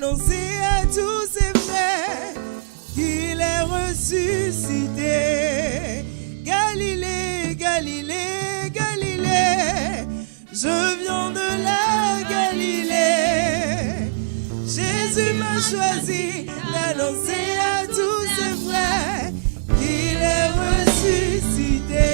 d'annoncer à tous ses frères qu'il est ressuscité. Galilée, Galilée, Galilée, je viens de la Galilée. Jésus m'a choisi d'annoncer à tous ses frères qu'il est ressuscité.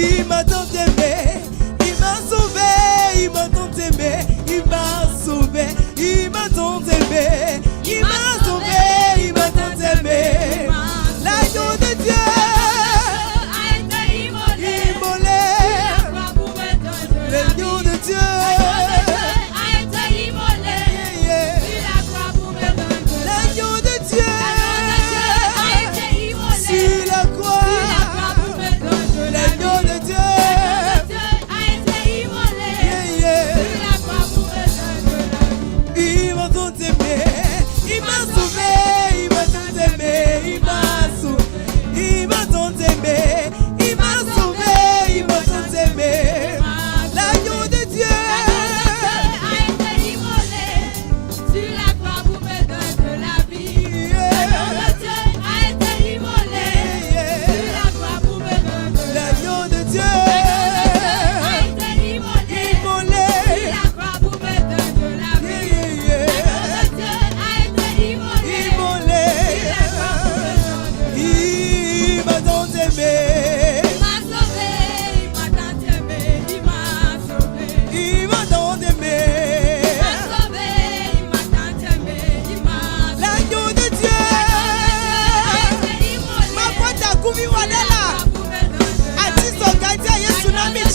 Il m'a tant aimé, il m'a sauvé, il m'a tant aimé.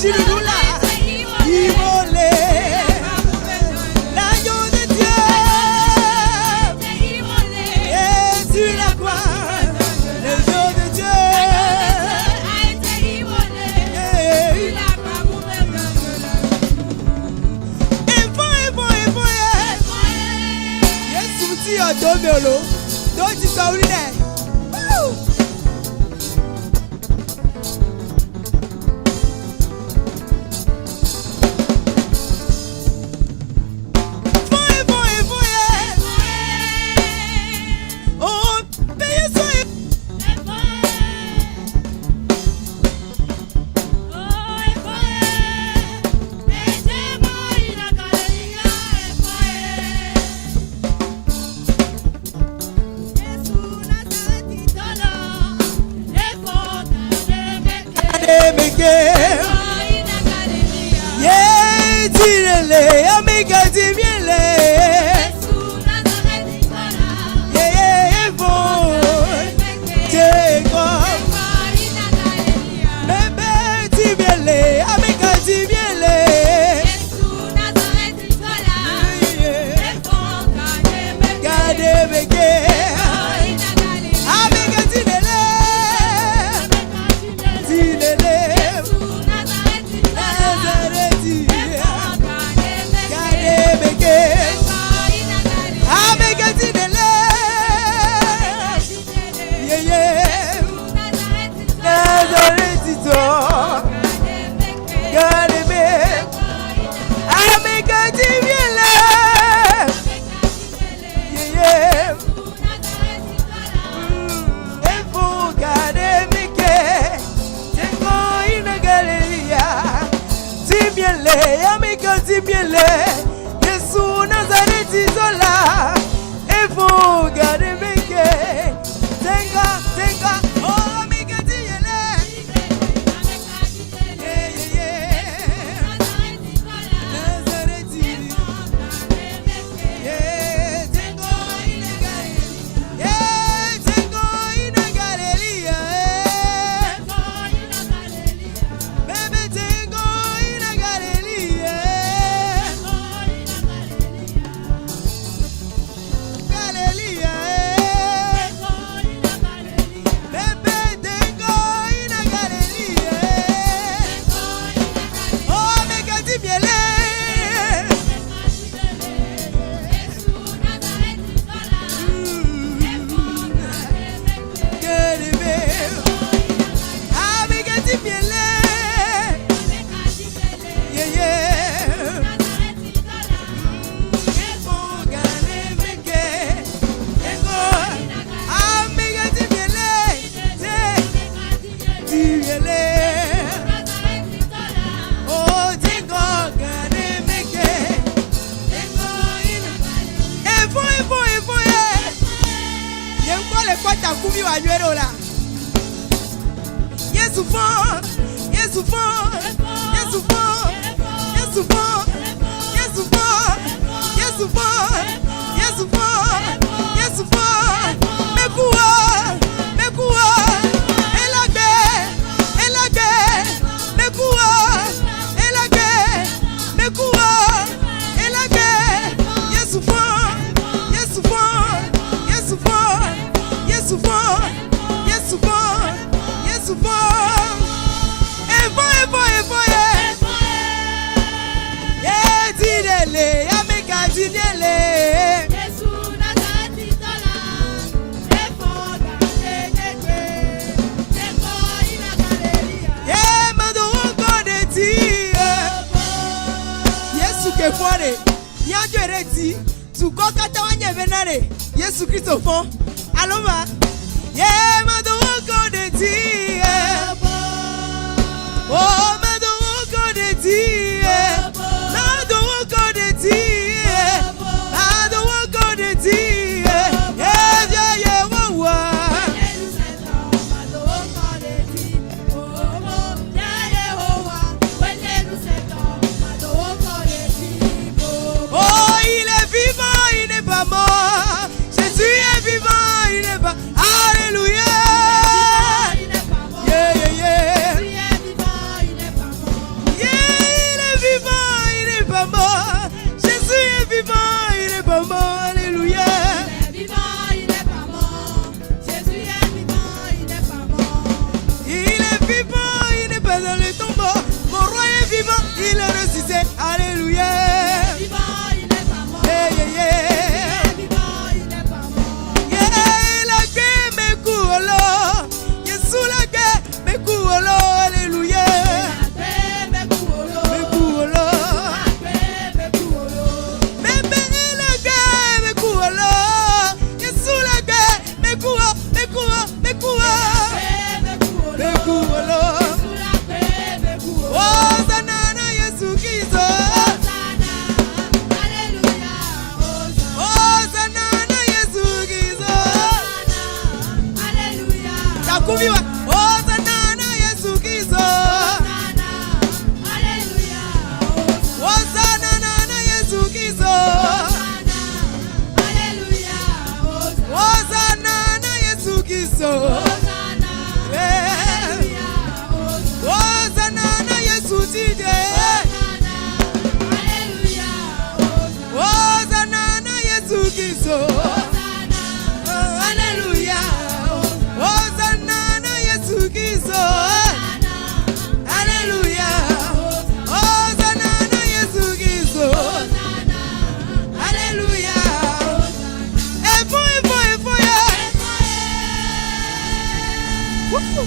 Chirula, Imole, l'agneau de Dieu, et sur la croix, l'agneau de Dieu, Domelo, don't you go in there? Yesu Kristo fon aloma ye mado ko de ti oh mado ko de ti mado ko de ti mado ko de ti ye wo wo oh il est vivant il n'est pas mort Jésus est vivant il n'est pas Yakubiwa. Hosanna na Yesu Kristo. Hosanna na Yesu Kristo. Hosanna na Yesu Kristo. Hosanna na Yesu Tije. Hosanna na Yesu Kristo. Hallelujah. Hosanna na Yesu Kristo. Hallelujah. Hosanna na Yesu Kristo. Hallelujah. Efo, yeah. Woo.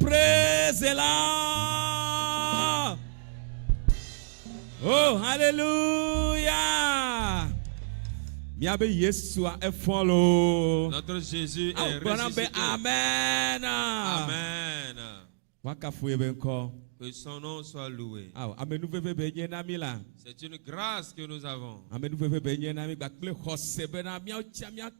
Praise là. Oh, hallelujah. Miabe Yeshua est follow. Notre Jésus est ressuscité. Amen. Amen. Wakafuye benko. Que son nom soit loué. Amenu veve benye nami la. C'est une grâce que nous avons. Amenu veve benye nami bakple khose bena mia chamia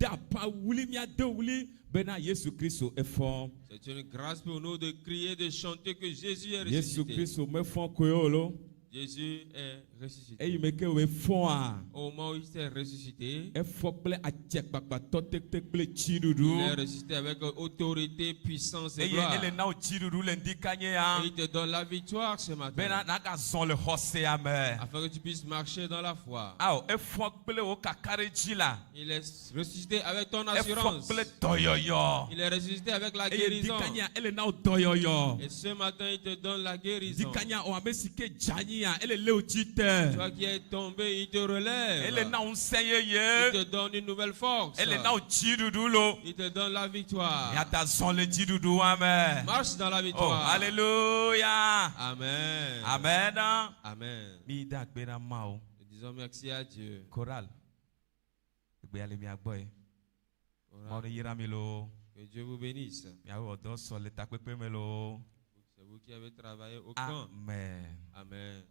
da pa wuli mia do wuli bena Yesu Kristo est fort. C'est une grâce pour nous de crier, de chanter que Jésus est Yesu ressuscité. Kristo me fort koyolo. Jésus est ressuscité. Et meke we fort a. Au moment où il s'est ressuscité, E fort ple a check bakba totek tek ple il chidudu. est ressuscité avec autorité, puissance et Et gloire. ele na o chidudu le ndikanye ya. Et il te donne la victoire ce matin. Bena na ka zon le khose ame. Afin que tu puisses marcher dans la foi. E fort ple o kakare jila. Il est ressuscité avec ton E fort assurance. ple doyoyo. Il est ressuscité avec la Et guérison. dikanya ele na o doyoyo. Et ce matin, il te donne la guérison. Dikanya o amesike janya ele le o jite. Toi qui es tombé, il te relève. Ele na un seye Il ye. te donne une nouvelle force. Ele na o chidudu lo. Il te donne la victoire. Yata zon le chidudu ame. Marche dans la Oh, victoire. alléluia. Amen. Amen. Amen. Mi da gbera ma o. Nous disons merci à Dieu. Choral. Gbe ale mi agboy. Voilà. Mo ni yira mi lo. Que Dieu vous bénisse. Mi awo odo so le ta pepe mi lo. C'est vous qui avez travaillé au camp. Amen. Amen.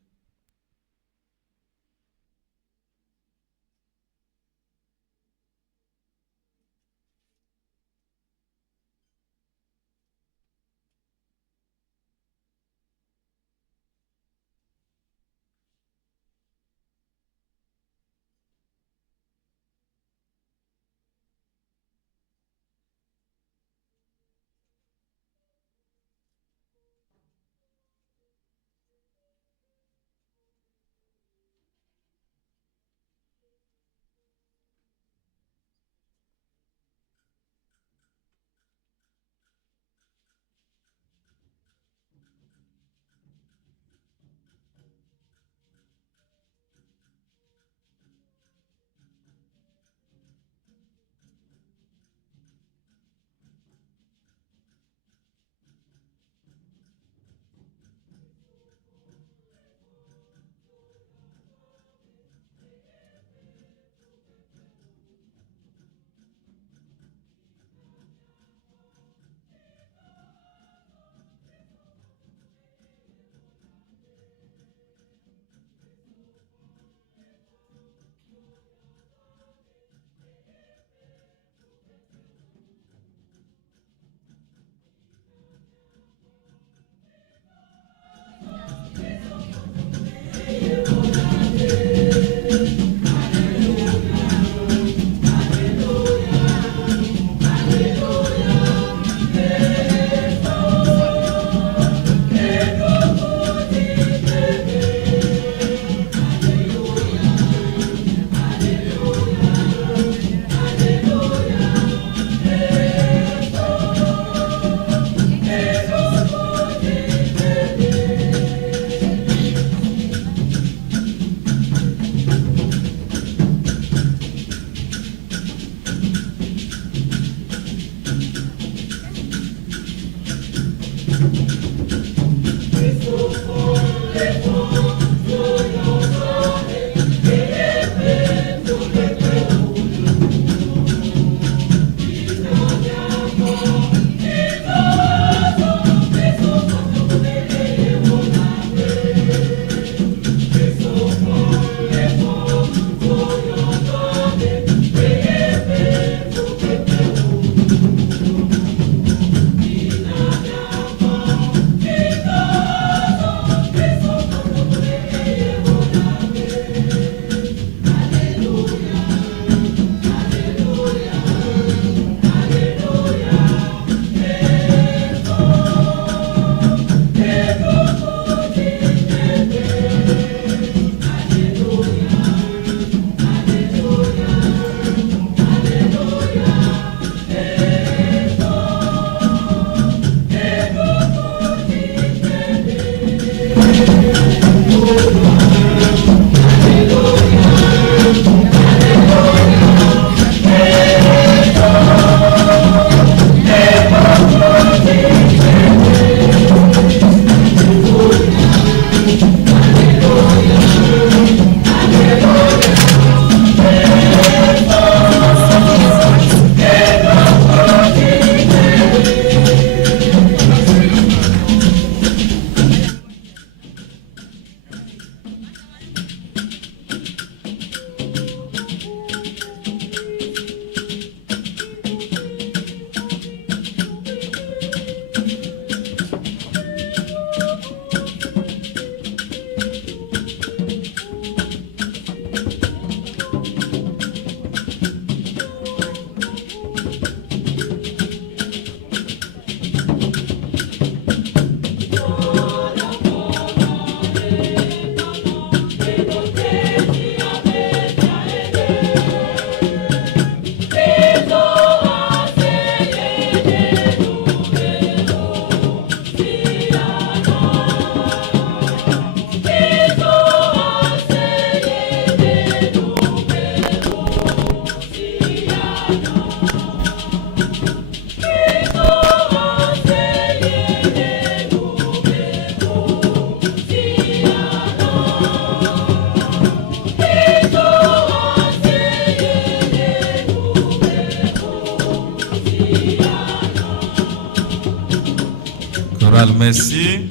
Chorale, merci.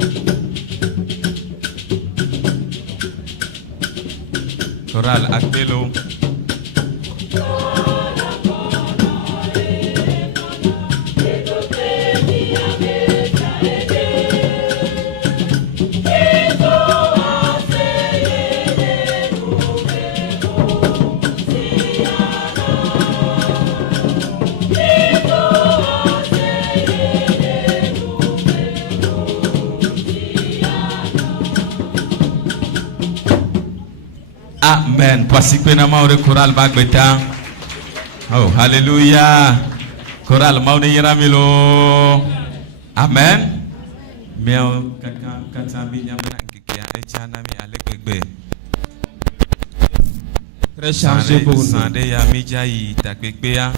Chorale, Akbelo. Amen. Voici que nous avons le choral Bagbeta. Oh, Alléluia. Choral Maune Yiramilo. Amen. Miao Katami Yamana Kikia Echanami Alekbe. Très chargé pour nous. Sande Yamijai Takbea.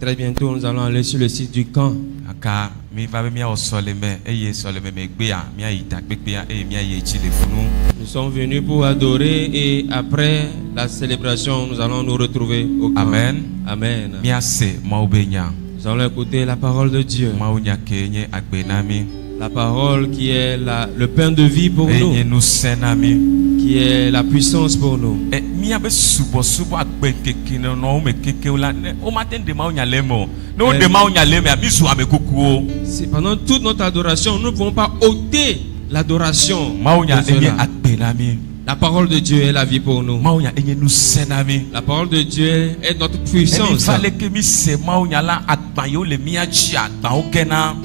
Très bientôt, nous allons aller sur le site du camp. Aka mi va mi au soleme eye soleme me gbea mi ayi takbea e mi ayi chi le funu. Nous sommes venus pour adorer et après la célébration, nous allons nous retrouver au camp. Amen. Amen. Mi ase maubenya. Nous allons écouter la parole de Dieu. Maunya kenye agbenami. La parole qui est le pain de vie pour nous. Enye nous senami. Qui est la puissance pour nous. E mi abe subo agbe keke no me keke la o matin de maunya lemo. No de maunya lemo a bisu ame kukuo. C'est pendant toute notre adoration, nous ne pouvons pas ôter l'adoration. Maunya enye agbenami. La parole de Dieu est la vie pour nous. Maunya enye nous senami. La parole de Dieu est notre puissance.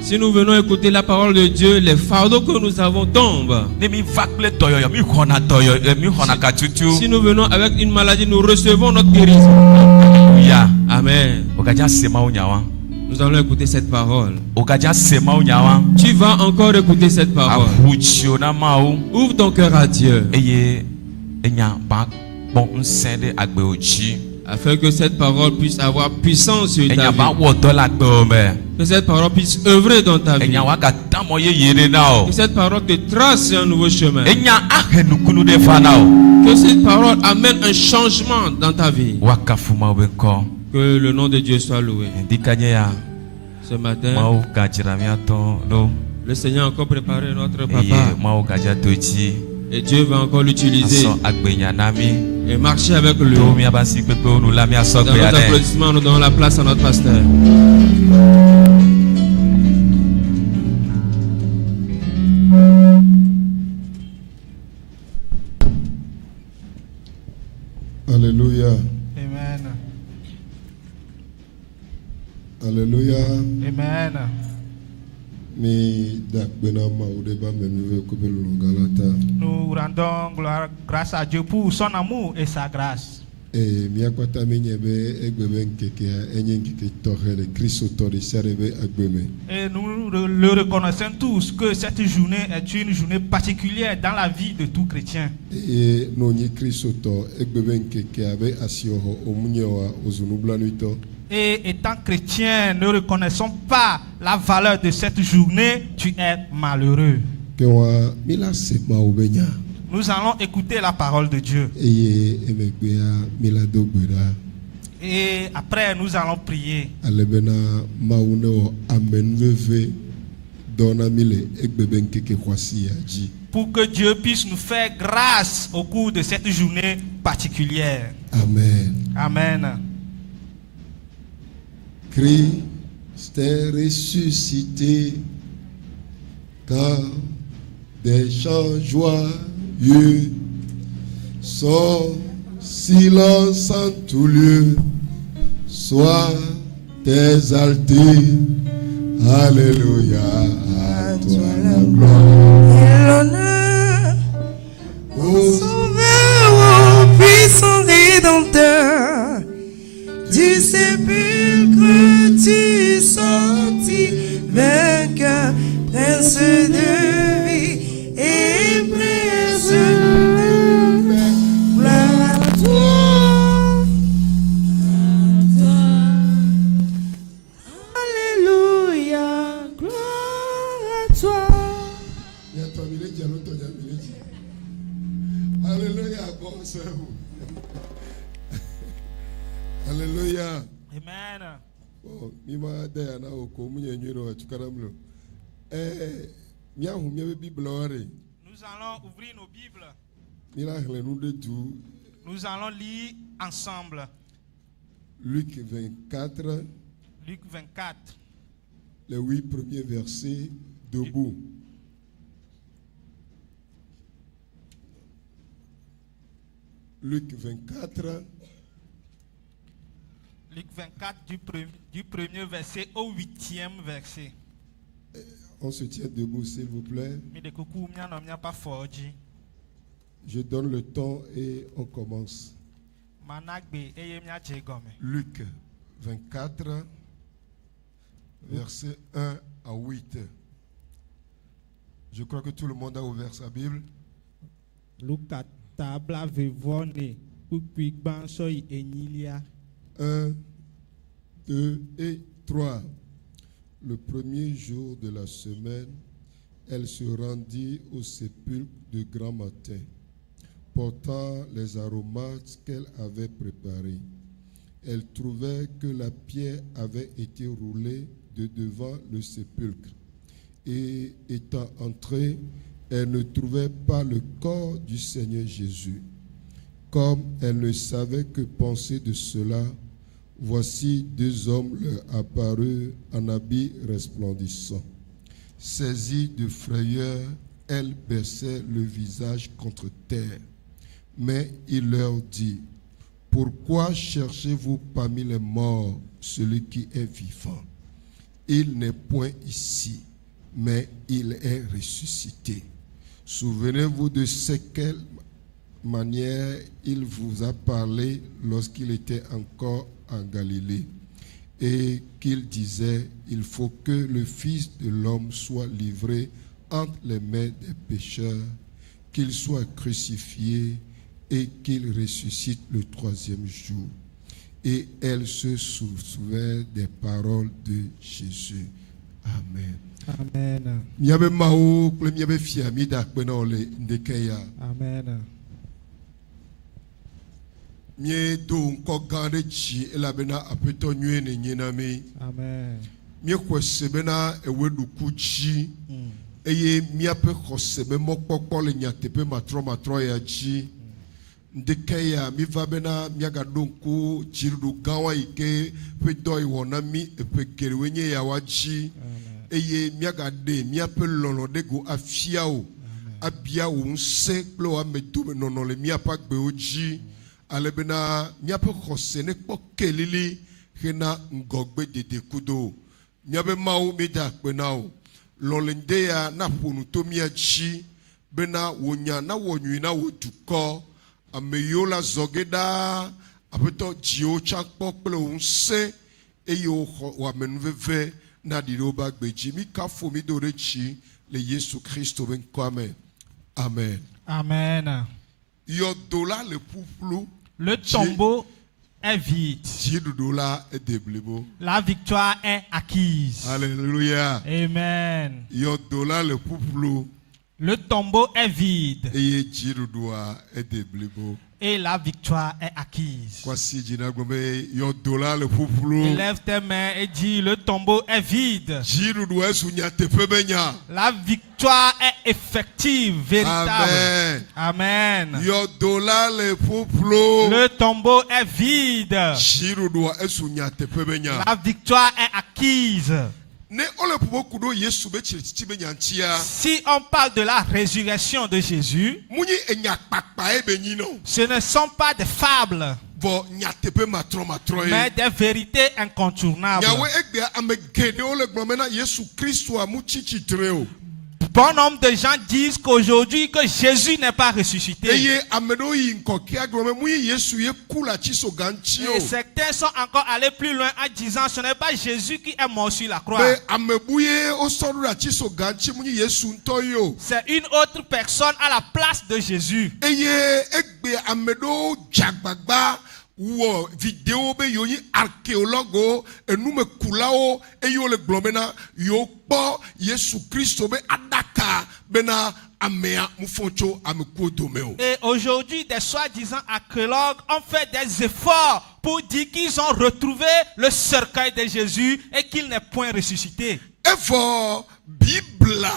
Si nous venons écouter la parole de Dieu, les fardeaux que nous avons tombent. Si nous venons avec une maladie, nous recevons notre guérison. Amen. Nous allons écouter cette parole. Tu vas encore écouter cette parole. Ouvre ton cœur à Dieu. Afin que cette parole puisse avoir puissance sur ta vie. Que cette parole puisse œuvrer dans ta vie. Que cette parole te trace un nouveau chemin. Que cette parole amène un changement dans ta vie. Que le nom de Dieu soit loué. Ce matin, le Seigneur a encore préparé notre papa. Et Dieu va encore l'utiliser. Et marcher avec lui. Dans notre applaudissement, nous donnons la place à notre pasteur. Alléluia. Amen. Alléluia. Amen. Nous rendons grâce à Dieu pour son amour et sa grâce. Et nous le reconnaissons tous que cette journée est une journée particulière dans la vie de tout chrétien. Et étant chrétien, ne reconnaissons pas la valeur de cette journée, tu es malheureux. Nous allons écouter la parole de Dieu. Et après, nous allons prier. Pour que Dieu puisse nous faire grâce au cours de cette journée particulière. Amen. Amen. Christ est ressuscité, car des chants joyeux sont silence en tout lieu, sois exalté. Alléluia, à toi la gloire Et l'honneur au Sauveur, au puissant Rédempteur, du sépulcre tu sortis, vainqueur, prince de vie et prince de paix. Gloire à toi. Alléluia, gloire à toi. Alléluia, bon Seigneur. Alléluia. Amen. Nima daya na oko munye nyiro wa chukaramlo. Miahu miabe Bible ore. Nous allons ouvrir nos Bibles. Mila helenu de tout. Nous allons lire ensemble. Luc 24, Luc 24. les 8 premiers versets debout. Luc 24, Luc 24 du premier verset au 8e verset. on se tient debout s'il vous plaît. Je donne le temps et on commence. Luc 24, versets 1 à 8. Je crois que tout le monde a ouvert sa Bible. Luka tabla vevone ukpigban soy enilia. 1, 2 et 3. Le premier jour de la semaine, elle se rendit au sépulcre de grand matin, portant les aromates qu'elle avait préparés. Elle trouvait que la pierre avait été roulée de devant le sépulcre. Et étant entrée, elle ne trouvait pas le corps du Seigneur Jésus. Comme elle ne savait que penser de cela, voici 2 hommes leur apparurent en habits resplendissants. Saisie de frayeur, elle baissait le visage contre terre. Mais il leur dit, « Pourquoi cherchez-vous parmi les morts celui qui est vivant? Il n'est point ici, mais il est ressuscité. Souvenez-vous de ce quelle manière il vous a parlé lorsqu'il était encore en Galilée, et qu'il disait, il faut que le Fils de l'homme soit livré entre les mains des pécheurs, qu'il soit crucifié et qu'il ressuscite le 3e jour. » Et elle se souvint des paroles de Jésus. Amen. Amen. Miabe mao kple miabe fia mi da kpe na ole ndeke ya. Amen. Mie do nkɔ gã ɖe dzi elabena aƒetɔ nyuie ne nye na mi. Amen. Mie xɔse bena ewe ɖuku dzi eye miaƒe xɔse be mɔkpɔkpɔ le nyateƒe matrɔmatrɔ ya dzi. Ndeke ya mi va bena miagaɖo ŋku dziɖuɖu gãwa yi ke ƒe dɔ yi wɔ na mi eƒe geɖewoe nye yawoa dzi. Eye miagaɖe miaƒe lɔlɔ ɖe go afia wo, abia wo ŋusẽ kple wo ame dome nɔnɔ le miaƒe agbewo dzi. Ale bena miaƒe xɔse ne kpɔ kelili hena ŋgɔgbe dede kudo. Miabe Mawu mi da akpe na wo. Lɔlẽnde ya na ƒo nu to mia dzi bena wonya na wɔ nyui na wo dukɔ. Ame yiwo la zɔ ge ɖaa, aƒetɔ dziwo tsa kpɔ kple wo ŋusẽ eye wo amenuveve na ɖi ɖe wobe agbe dzi. Mi kafo mi do ɖe dzi le Yesu Kristo be ŋkɔa me. Amen. Amen. Yɔdo la le ƒuƒlu. Le tombeau est vide. Dziɖuɖu la ede blibo. La victoire est acquise. Alléluia. Amen. Yɔdo la le ƒuƒlu. Le tombeau est vide. Eye dziɖuɖua ede blibo. Et la victoire est acquise. Kwasi dzi na gblɔ be yɔdo la le ƒuƒlu. Lève tes mains et dis, le tombeau est vide. Dziɖuɖu esu nyateƒe be nya. La victoire est effective, véritable. Amen. Amen. Yɔdo la le ƒuƒlu. Le tombeau est vide. Dziɖuɖua esu nyateƒe be nya. La victoire est acquise. Ne ole ƒuƒo ku ɖo Yesu be tsitsi be nyantia. Si on parle de la résurrection de Jésus, Munyi enya kpakpa e be nyi no. ce ne sont pas des fables, Vɔ nyateƒe matrɔmatrɔ ye. mais des vérités incontournables. Nyawoe egbea ame geɖewo le gblɔm be na Yesu Kristoa mu tsi tsitre o. Bon nombre de gens disent qu'aujourd'hui que Jésus n'est pas ressuscité. Eye ame ɖewo yi ŋkɔkea gblɔ be mu yi Yesu ye ku le atsi ga ŋuti Et o. certains sont encore allés plus loin en disant ce n'est pas Jésus qui est mort sur la croix. Be ame bu ye wosɔ ɖo ɖe atsi ga ŋuti mu yi Yesu ŋutɔ ye o. C'est une autre personne à la place de Jésus. Eye egbe ame ɖewo dze agbagba wɔ video be yewo nyi archéologuewo enumekulawo eye wole gblɔm bena yewo kpɔ Yesu Kristo be aɖaka bena amea mu fɔ tso amekuwo dome o. Et aujourd'hui, des soi-disant archéologues ont fait des efforts pour dire qu'ils ont retrouvé le cercueil de Jésus et qu'il n'est point ressuscité. Evɔ Bibla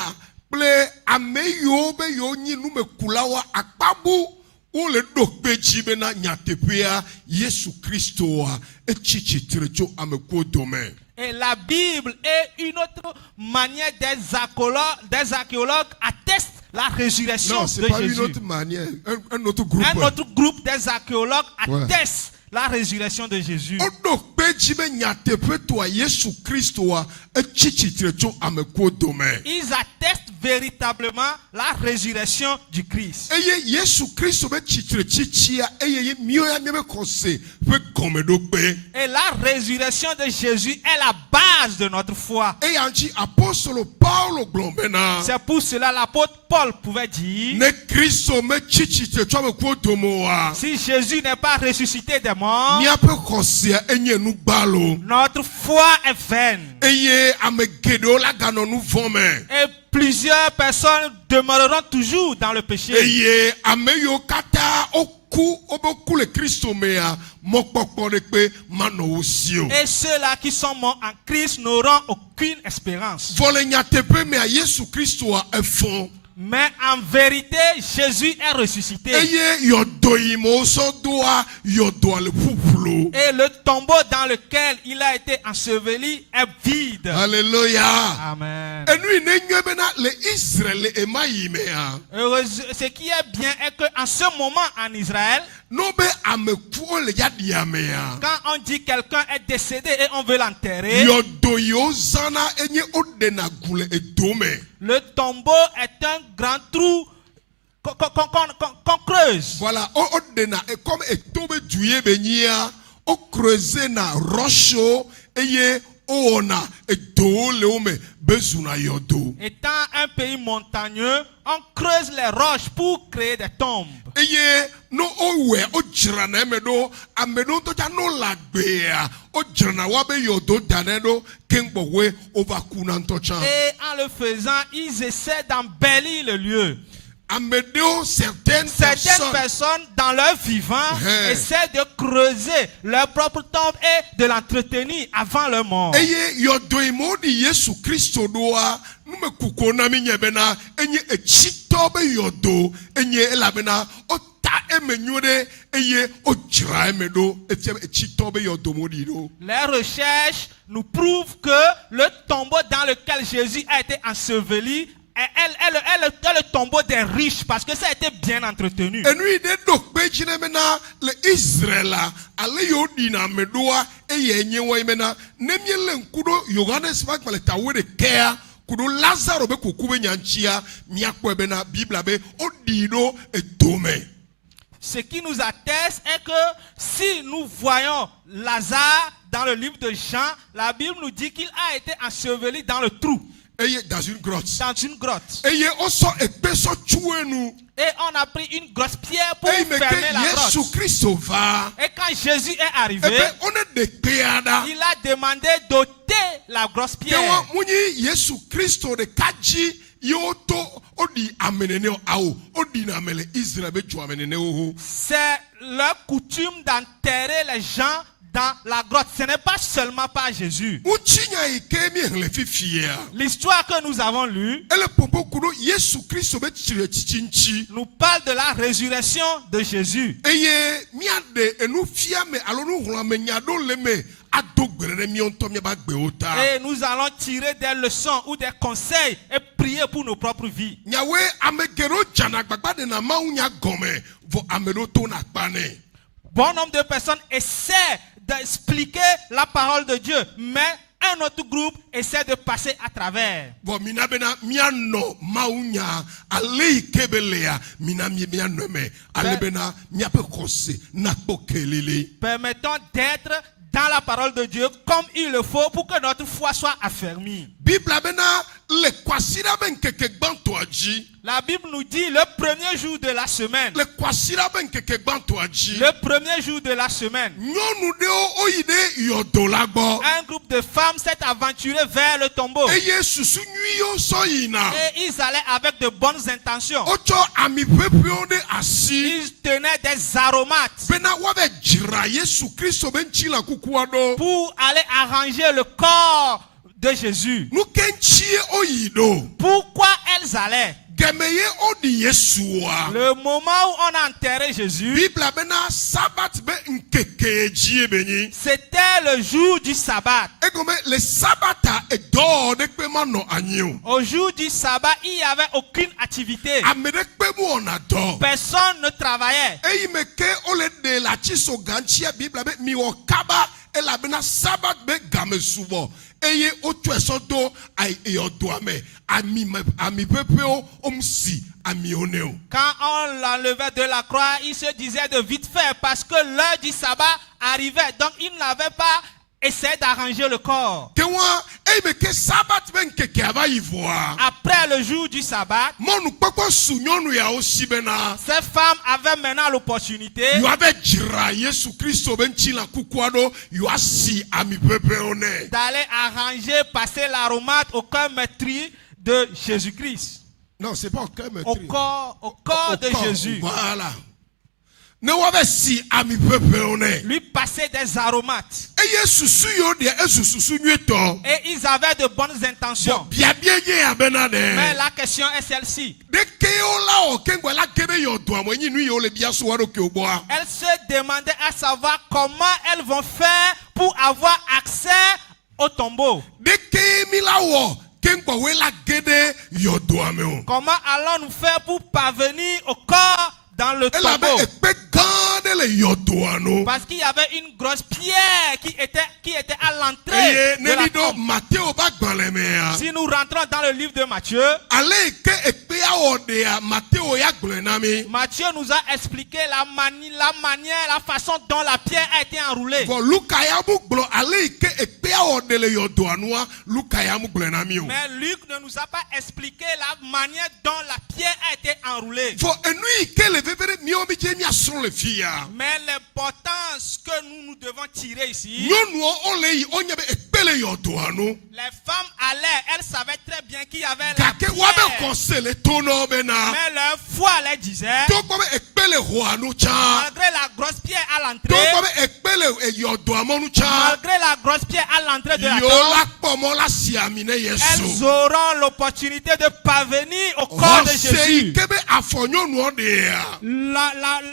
Ple ameyo be yo nyi nume kulawa akpabu ole dokpe jibena nyatepea Yesu Kristo a echichitrecho amekuo domaine. Et la Bible et une autre manière des archéologues attestent la résurrection Non, de c'est pas Jésus. une autre manière, un autre groupe. Un autre groupe des archéologues Ouais. attestent la résurrection de Jésus. Odokpe jibe nyatepe to a Yesu Kristo a echichitrecho amekuo domaine. Ils attestent véritablement la résurrection du Christ. Eye Yesu Kristo be chitrechichia eye mioya miebe kose pe komedokpe. Et la résurrection de Jésus est la base de notre foi. Eye anji apostolo Paulo glombena. C'est pour cela l'apôtre Paul pouvait dire, Ne Kristo me chichitrecho amekuo domoa. si Jésus n'est pas ressuscité des morts, Miape kosea enye nu gbalo. notre foi est vaine. Eye amegedo la gano nu vome. Et plusieurs personnes demeureront toujours dans le péché. Eye ameyo kata oku oboku le Kristo mea mokpokpo de pe mano osio. Et ceux-là qui sont morts en Christ n'auront aucune espérance. Vole nyatepe mea Yesu Kristo a efon. Mais en vérité, Jésus est ressuscité. Eye yodo imo so doa yodo le pupulo. Et le tombeau dans lequel il a été enseveli est vide. Alléluia. Amen. Enu ne nyebena le Israël e mayimea. Ce qui est bien est qu'en ce moment en Israël, No be ameku le yadiamea. quand on dit quelqu'un est décédé et on veut l'enterrer, Yodo yo zana enye odena gule edome. le tombeau est un grand trou qu'on creuse. Voilà, odena e comme etobe duye benyia o creuser na rocho eye ona edo leome bezuna yodo. Étant un pays montagneux, on creuse les roches pour créer des tombes. Eye no owe o jirana emedo amedo to ja no lagbea o jirana wa be yodo danedo kengbowe ovakuna ntocha. Et en le faisant, ils essaient d'embellir le lieu. Amedo certaines Personnes dans leur vivant essaient de creuser leur propre tombe et de l'entretenir avant leur mort. Eye yodo imodi Yesu Kristo doa nume kukona minyebena enye echitobe yodo enye elabena ota emenyode eye ojira emedo echitobe yodo modido. Les recherches nous prouvent que le tombeau dans lequel Jésus a été enseveli est le tombeau des riches parce que ça a été bien entretenu. Enui de dokpe chinemena le Israela ale yodina medoa eye enyewa imena nemiele nkudo Yohanes bakmale tawe de kea kudo Lazaro be kukube nyanchia miakwe bena Bibla be odido edome. Ce qui nous atteste est que si nous voyons Lazare dans le livre de Jean, la Bible nous dit qu'il a été enseveli dans le trou. Eye dans une grotte. Dans une grotte. Eye oso ekpeso chuenu. Et on a pris une grosse pierre pour Eye fermer la meke Yesu grotte. Kristo va. Et quand Jésus est arrivé, Ebe one de peada. il a demandé d'ôter la grosse pierre. Kewa muni Yesu Kristo de kaji yoto odi amenene ao odi na mele Israel be ju amenene oho. C'est leur coutume d'enterrer les gens dans la grotte. Ce n'est pas seulement par Jésus. Uchinya ikemi hele fifia. L'histoire que nous avons lue Ele popo kudo Yesu Kristo be chire chichinchi. nous parle de la résurrection de Jésus. Eye miade enu fia me alonu hula me nyado leme adogbere mi onto mi ba gbe ota. Et nous allons tirer des leçons ou des conseils et prier pour nos propres vies. Nyawe amegero jana gbagba de na maunya gome vo amelo to na kpane. Bon nombre de personnes essaient d'expliquer la parole de Dieu, mais un autre groupe essaie de passer à travers. Vo mina bena miano maunya alei kebelea mina miano me alebena miape kose na pokelele. Permettons d'être dans la parole de Dieu comme il le faut pour que notre foi soit affermie. Bible bena le kwasira ben keke gbanto aji. La Bible nous dit le premier jour de la semaine. Le kwasira ben keke gbanto aji. Le premier jour de la semaine. Nyonu de o oyide yodo lagbo. Un groupe de femmes s'est aventuré vers le tombeau. Eye susu nyuyo soyina. Et ils allaient avec de bonnes intentions. Ocho ami pepio de asi. Ils tenaient des aromates Bena wabe jira Yesu Kristo ben chila kukuado. pour aller arranger le corps de Jésus. Nu kenchi oyido. Pourquoi elles allaient? Gemeye odi Yeshua. Le moment où on a enterré Jésus, Bible bena sabat be nkekeji ebeni. c'était le jour du sabbat. Egome le sabata edo de pema no anyo. Au jour du sabbat, il n'y avait aucune activité. Amede pemu onado. Personne ne travaillait. Eyi meke ole de la chiso ganchia Bible be mi okaba ela bena sabat be gamesubo. Eye otu esodo ai eyodoame ami pepeo omsi ami oneo. Quand on l'enlevait de la croix, il se disait de vite faire parce que l'heure du sabbat arrivait. Donc il n'avait pas essayé d'arranger le corps. Kewa eyi meke sabat ben keke aba ivoa. Après le jour du sabbat, Monu kpekpe su nyɔnu ya osi bena. ces femmes avaient maintenant l'opportunité You abe dzra Yesu Kristo be ŋtsi la kukua do you asi ami pepewo nɛ. d'aller arranger, passer l'aromate au cœur meurtri de Jésus-Christ. Non, c'est pas au cœur Au meurtri. corps de Jésus. Voilà. Ne wabe si ami pepewo nɛ. Lui passer des aromates. Eye susu yo de esu susu nyuitɔ. Et ils avaient de bonnes intentions. Biabie nye abena Mais dɛ. la question est celle-ci. De keyo la o kengbe la kebe yo do amo enyi nu yo le bia so wado ke o boa. Elles se demandaient à savoir comment elles vont faire pour avoir accès au tombeau. De ke mi la wo kengbe we la gede yo do ame o. Comment allons-nous faire pour parvenir au corps dans le Ela be tombeau? ekpe gan de le yo do ano. Parce qu'il y avait une grosse pierre qui était à l'entrée Eye de la neni do tombe. Matteo ba gbalẽ mea. Si nous rentrons dans le livre de Matthieu, Ale ke ekpea wɔ dea Matteo ya gblẽ na mi. Matthieu nous a expliqué la manière, la façon dont la pierre a été enroulée. Vɔ Luka ya mu gblɔ ale ke ekpea wɔ de le yɔdoa nua Luka ya mu gblẽ na mi o. Mais Luc ne nous a pas expliqué la manière dont la pierre a été enroulée. Vɔ enu yi ke le veve ɖe miawo mi dze miasrɔ̃ le fi ya. Mais l'importance que nous devons tirer ici, Nyɔnuwo wole yi wonye be ekpe le yɔdoa nu. les femmes allaient, elles savaient très bien qu'il y avait la Gake woabe pierre. kɔse le to na wo bena. Mais leur foi leur disait, Togbɔ be ekpe le xɔa nu tsã. malgré la grosse pierre à l'entrée, Togbɔ be ekpe le yɔdoa mɔnu tsã. malgré la grosse pierre à l'entrée de la Yewo tombe, la kpɔ mɔ la si ami ne elles Yesu. auront l'opportunité de parvenir au corps de Ɔse Jésus. yi ke be afɔ nyɔnuɔ dea.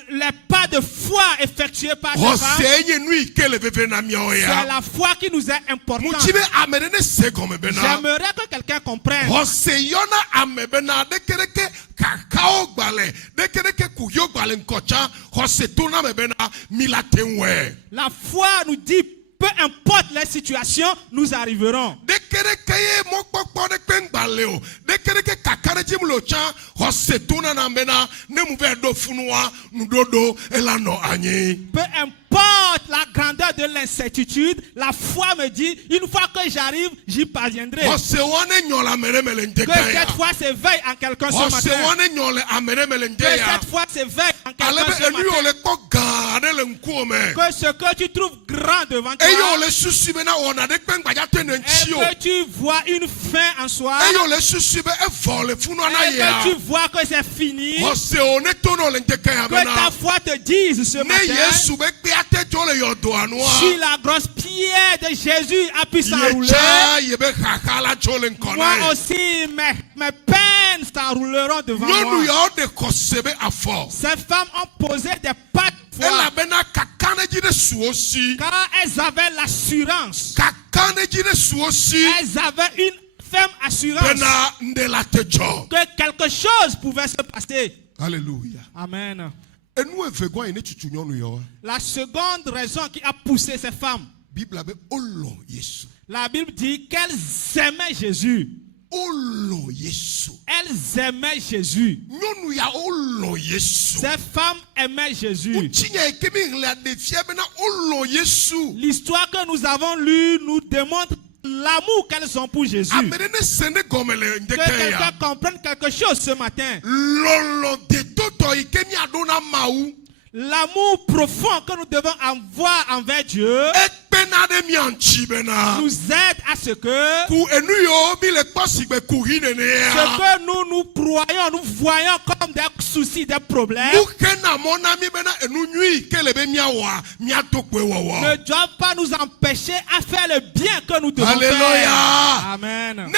Les pas de foi effectués par ces Ɔse femmes, nye nu yi ke le veve na miawo c'est ya. la foi qui nous est importante. Mutsi be ame ɖe ne se gɔme bena. J'aimerais que quelqu'un comprenne. Ɔse yɔna ame bena ɖekeɖeke kakawo gbalẽ ɖekeɖeke kuyo gbalẽ ŋkɔtsã. Ɔse to na me bena mi la te ŋuɛ. La foi nous dit, peu importe les situations, nous arriverons. Ɖekeɖeke ye mɔkpɔkpɔ ɖe kpe ŋgbalẽ o. Ɖekeɖeke kaka ɖe dzim le o tsã. Ɔse to na na bena ne mu vɛ ɖo funua nuɖoɖo ela nɔ anyi. Peu importe la grandeur de l'incertitude, la foi me dit, une fois que j'arrive, j'y parviendrai. Ɔse wɔn ne nyɔ le ame ɖe me le Que ŋdeka ya. cette foi s'éveille en quelqu'un ce Ɔse matin. wɔn ne nyɔ le ame ɖe me le Que ŋdɛ ya. cette foi s'éveille en Ale quelqu'un be ce enu yi matin. wòle kpɔ gã aɖe le ŋkuwo me. Que ce que tu trouves grand devant toi, Eye wòle susu bena wɔna ɖe kpe ŋgbadza te ne et ŋtsi o. que tu vois une fin en soi, Eye wòle susu be evɔ le funua na et yea. que tu vois que c'est fini, Ɔse o ne to na le ŋdeka ya que ta bena. foi te dise ce Ne matin, Yesu be kpea te dzo le yɔdoa nua. si la grosse pierre de Jésus a pu Ye s'enrouler, tsã ye be xaxa la tso le ŋkɔ moi na ye. aussi, mes peines s'enrouleront devant Nyɔnu moi. yawo de kɔse be afɔ. Ces femmes ont posé des pattes foi, Elabena kaka ne dzi ɖe suwo si. car elles avaient l'assurance. Kaka ne dzi ɖe suwo si. Elles avaient une ferme assurance Bena nde la te dzɔ. que quelque chose pouvait se passer. Alléluia. Amen. Enu eve gɔ̃ yi ne tutu nyɔnu yawoa. La seconde raison qui a poussé ces femmes, Bible be olɔ Yesu. la Bible dit qu'elles aimaient Jésus. Olɔ Yesu. Elles aimaient Jésus. Nyɔnu ya olɔ Yesu. Ces femmes aimaient Jésus. Ŋutinya yi ke mi ɣla ɖe fia bena olɔ Yesu. L'histoire que nous avons lue nous démontre l'amour qu'elles ont pour Jésus. Ame ɖe ne se ne gɔme le Que ŋdeke quelqu'un ya. comprenne quelque chose ce matin. Lɔlɔ detotɔ yi ke miaɖo na Mawu. L'amour profond que nous devons avoir envers Dieu Ekpena nous aide à ce que nous croyons, nous voyons comme des soucis, des problèmes, ne doivent pas nous empêcher à faire le bien que nous devons faire. Amen.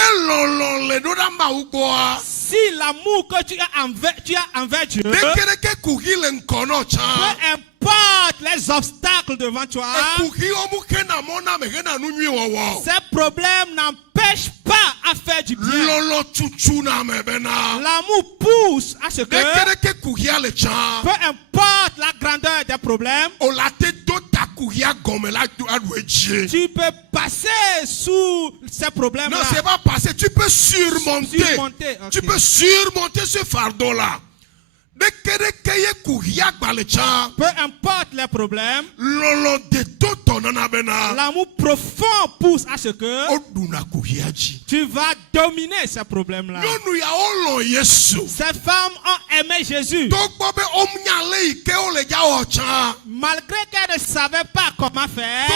Si l'amour que tu as envers Dieu, peu importe les obstacles devant toi, ces problèmes n'empêchent pas à faire du bien. L'amour pousse à ce que, peu importe la grandeur des problèmes, tu peux passer sous ces problèmes-là. Non, c'est pas passer, tu peux surmonter. Okay. Tu peux surmonter ce fardeau-là. Peu importe les problèmes, l'amour profond pousse à ce que tu vas dominer ces problèmes-là. Ces femmes ont aimé Jésus. Malgré qu'elles ne savaient pas comment faire,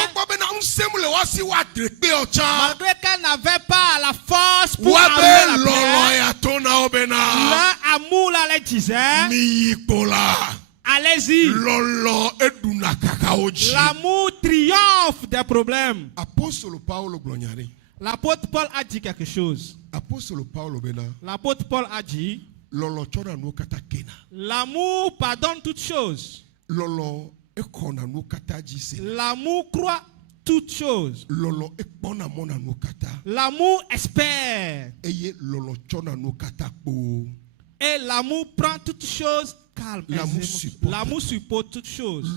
malgré qu'elles n'avaient pas la force pour amener la prière, leur amour là les disait, allez-y. L'amour triomphe des problèmes. L'apôtre Paul a dit quelque chose. L'apôtre Paul a dit, l'amour pardonne toutes choses. L'amour croit toutes choses. L'amour espère. Et l'amour prend toutes choses calmes. L'amour supporte toutes choses.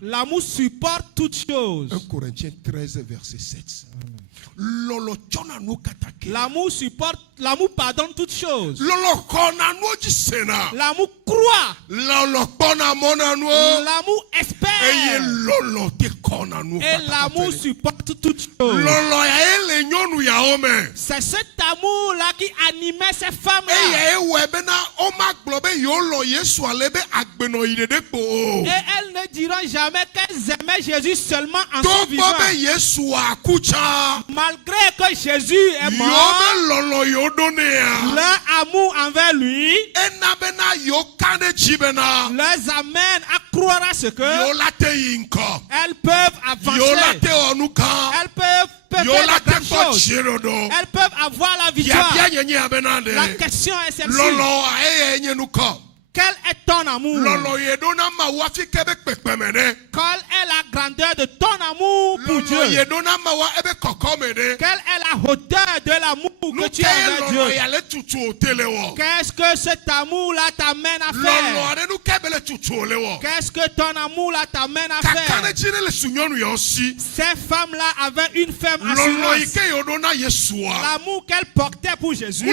L'amour supporte toutes choses. 1 Corinthiens 13, verset 7. L'amour supporte, l'amour pardonne toutes choses. L'amour croit. L'amour espère. Et l'amour supporte toutes choses. C'est cet amour-là qui animait ces femmes-là. Et elles ne diront jamais qu'elles aimaient Jésus seulement en son vivant. Malgré que Jésus est mort, leur amour envers lui les amène à croire à ce que elles peuvent avancer. Elles peuvent faire la grande chose. Elles peuvent avoir la victoire. La question est celle-ci. Quel est ton amour? Quelle est la grandeur de ton amour pour Dieu? Quelle est la hauteur de l'amour que tu as envers Dieu? Qu'est-ce que cet amour-là t'amène à faire? Qu'est-ce que ton amour-là t'amène à faire? Ces femmes-là avaient une ferme assurance. L'amour qu'elles portaient pour Jésus ne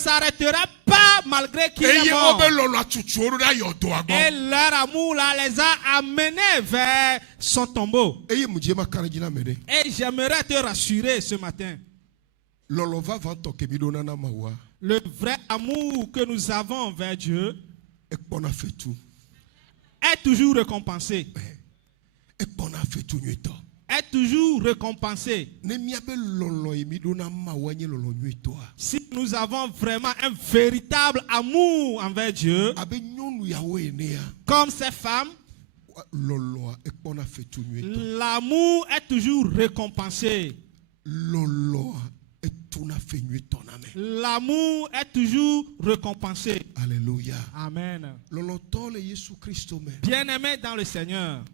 s'arrêtera pas malgré qu'il est mort. Et leur amour là les a amenés vers son tombeau. Et j'aimerais te rassurer ce matin. Le vrai amour que nous avons envers Dieu est toujours récompensé. Est toujours récompensé. Si nous avons vraiment un véritable amour envers Dieu, comme ces femmes, l'amour est toujours récompensé. L'amour est toujours récompensé. Alléluia. Amen. Bien-aimé dans le Seigneur,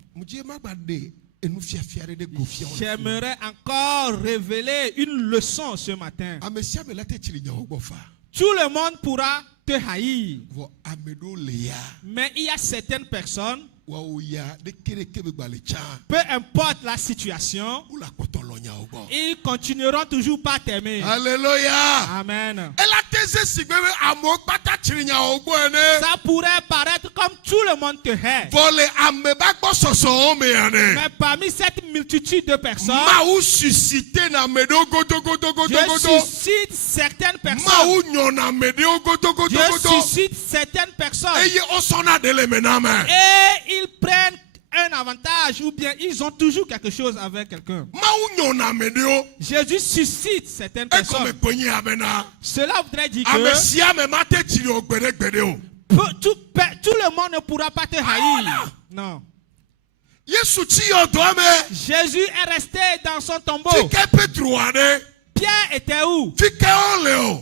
j'aimerais encore révéler une leçon ce matin. Tout le monde pourra te haïr. Mais il y a certaines personnes, peu importe la situation, ils continueront toujours pas t'aimer. Alléluia. Amen. Ça pourrait paraître comme tout le monde te hait. Mais parmi cette multitude de personnes, Dieu suscite certaines personnes. Dieu suscite certaines personnes. Et ils prennent avantage ou bien ils ont toujours quelque chose avec quelqu'un. Jésus suscite certaines personnes. Cela voudrait dire que tout le monde ne pourra pas te haïr. Non. Jésus est resté dans son tombeau. Pierre était où?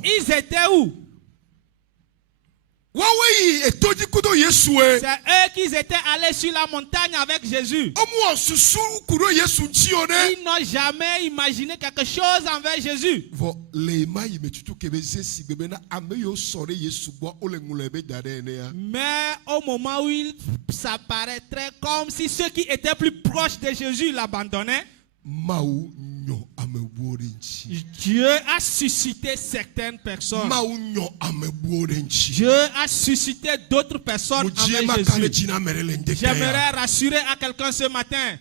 Ils étaient où? C'est eux qui étaient allés sur la montagne avec Jésus. Ils n'ont jamais imaginé quelque chose envers Jésus. Mais au moment où ça paraîtrait comme si ceux qui étaient plus proches de Jésus l'abandonnaient, Dieu a suscité certaines personnes. Dieu a suscité d'autres personnes envers Jésus. J'aimerais rassurer à quelqu'un ce matin.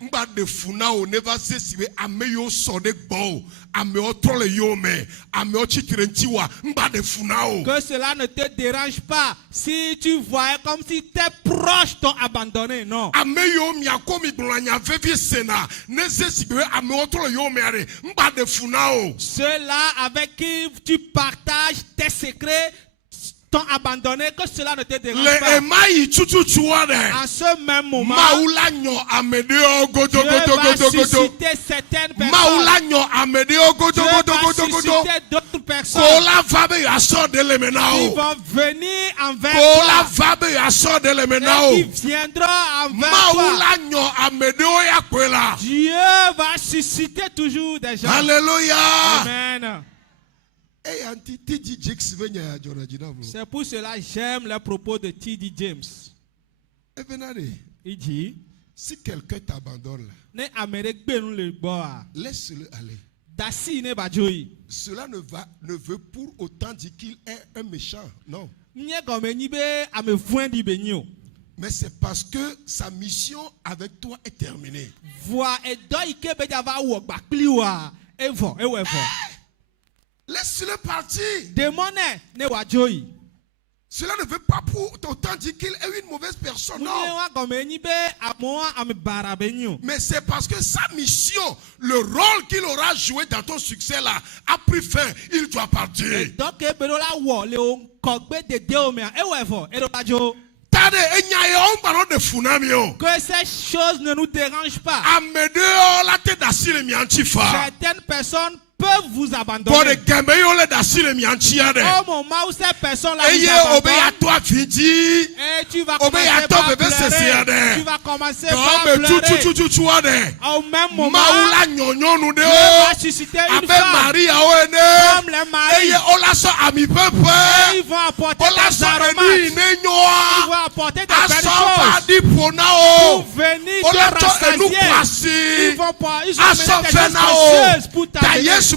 Que cela ne te dérange pas si tu voyais comme si tes proches t'ont abandonné. Non. Ceux-là avec qui tu partages tes secrets t'ont abandonné, que cela ne te dérange pas. En ce même moment, Dieu va susciter certaines personnes. Dieu va susciter d'autres personnes. Ils vont venir envers toi. Et qui viendront envers toi. Dieu va susciter toujours des gens. Alléluia. Amen. C'est pour cela que j'aime les propos de T.D. James. Il dit, si quelqu'un t'abandonne, laisse-le aller. Cela ne veut pour autant dire qu'il est un méchant. Non. Mais c'est parce que sa mission avec toi est terminée. Laisse-le partir. Cela ne veut pas pour autant dire qu'il est une mauvaise personne. Non. Mais c'est parce que sa mission, le rôle qu'il aura joué dans ton succès là, a pris fin. Il doit partir. Que ces choses ne nous dérangent pas. Certaines personnes peuvent vous abandonner. Au moment où ces personnes-là vous abandonnent, et tu vas commencer par pleurer. Tu vas commencer par pleurer. Au même moment, Dieu va susciter une femme comme les maris. Et ils vont apporter des aromates. Ils vont apporter des belles choses pour venir te rassasier. Ils vont amener des choses précieuses pour t'amener. Le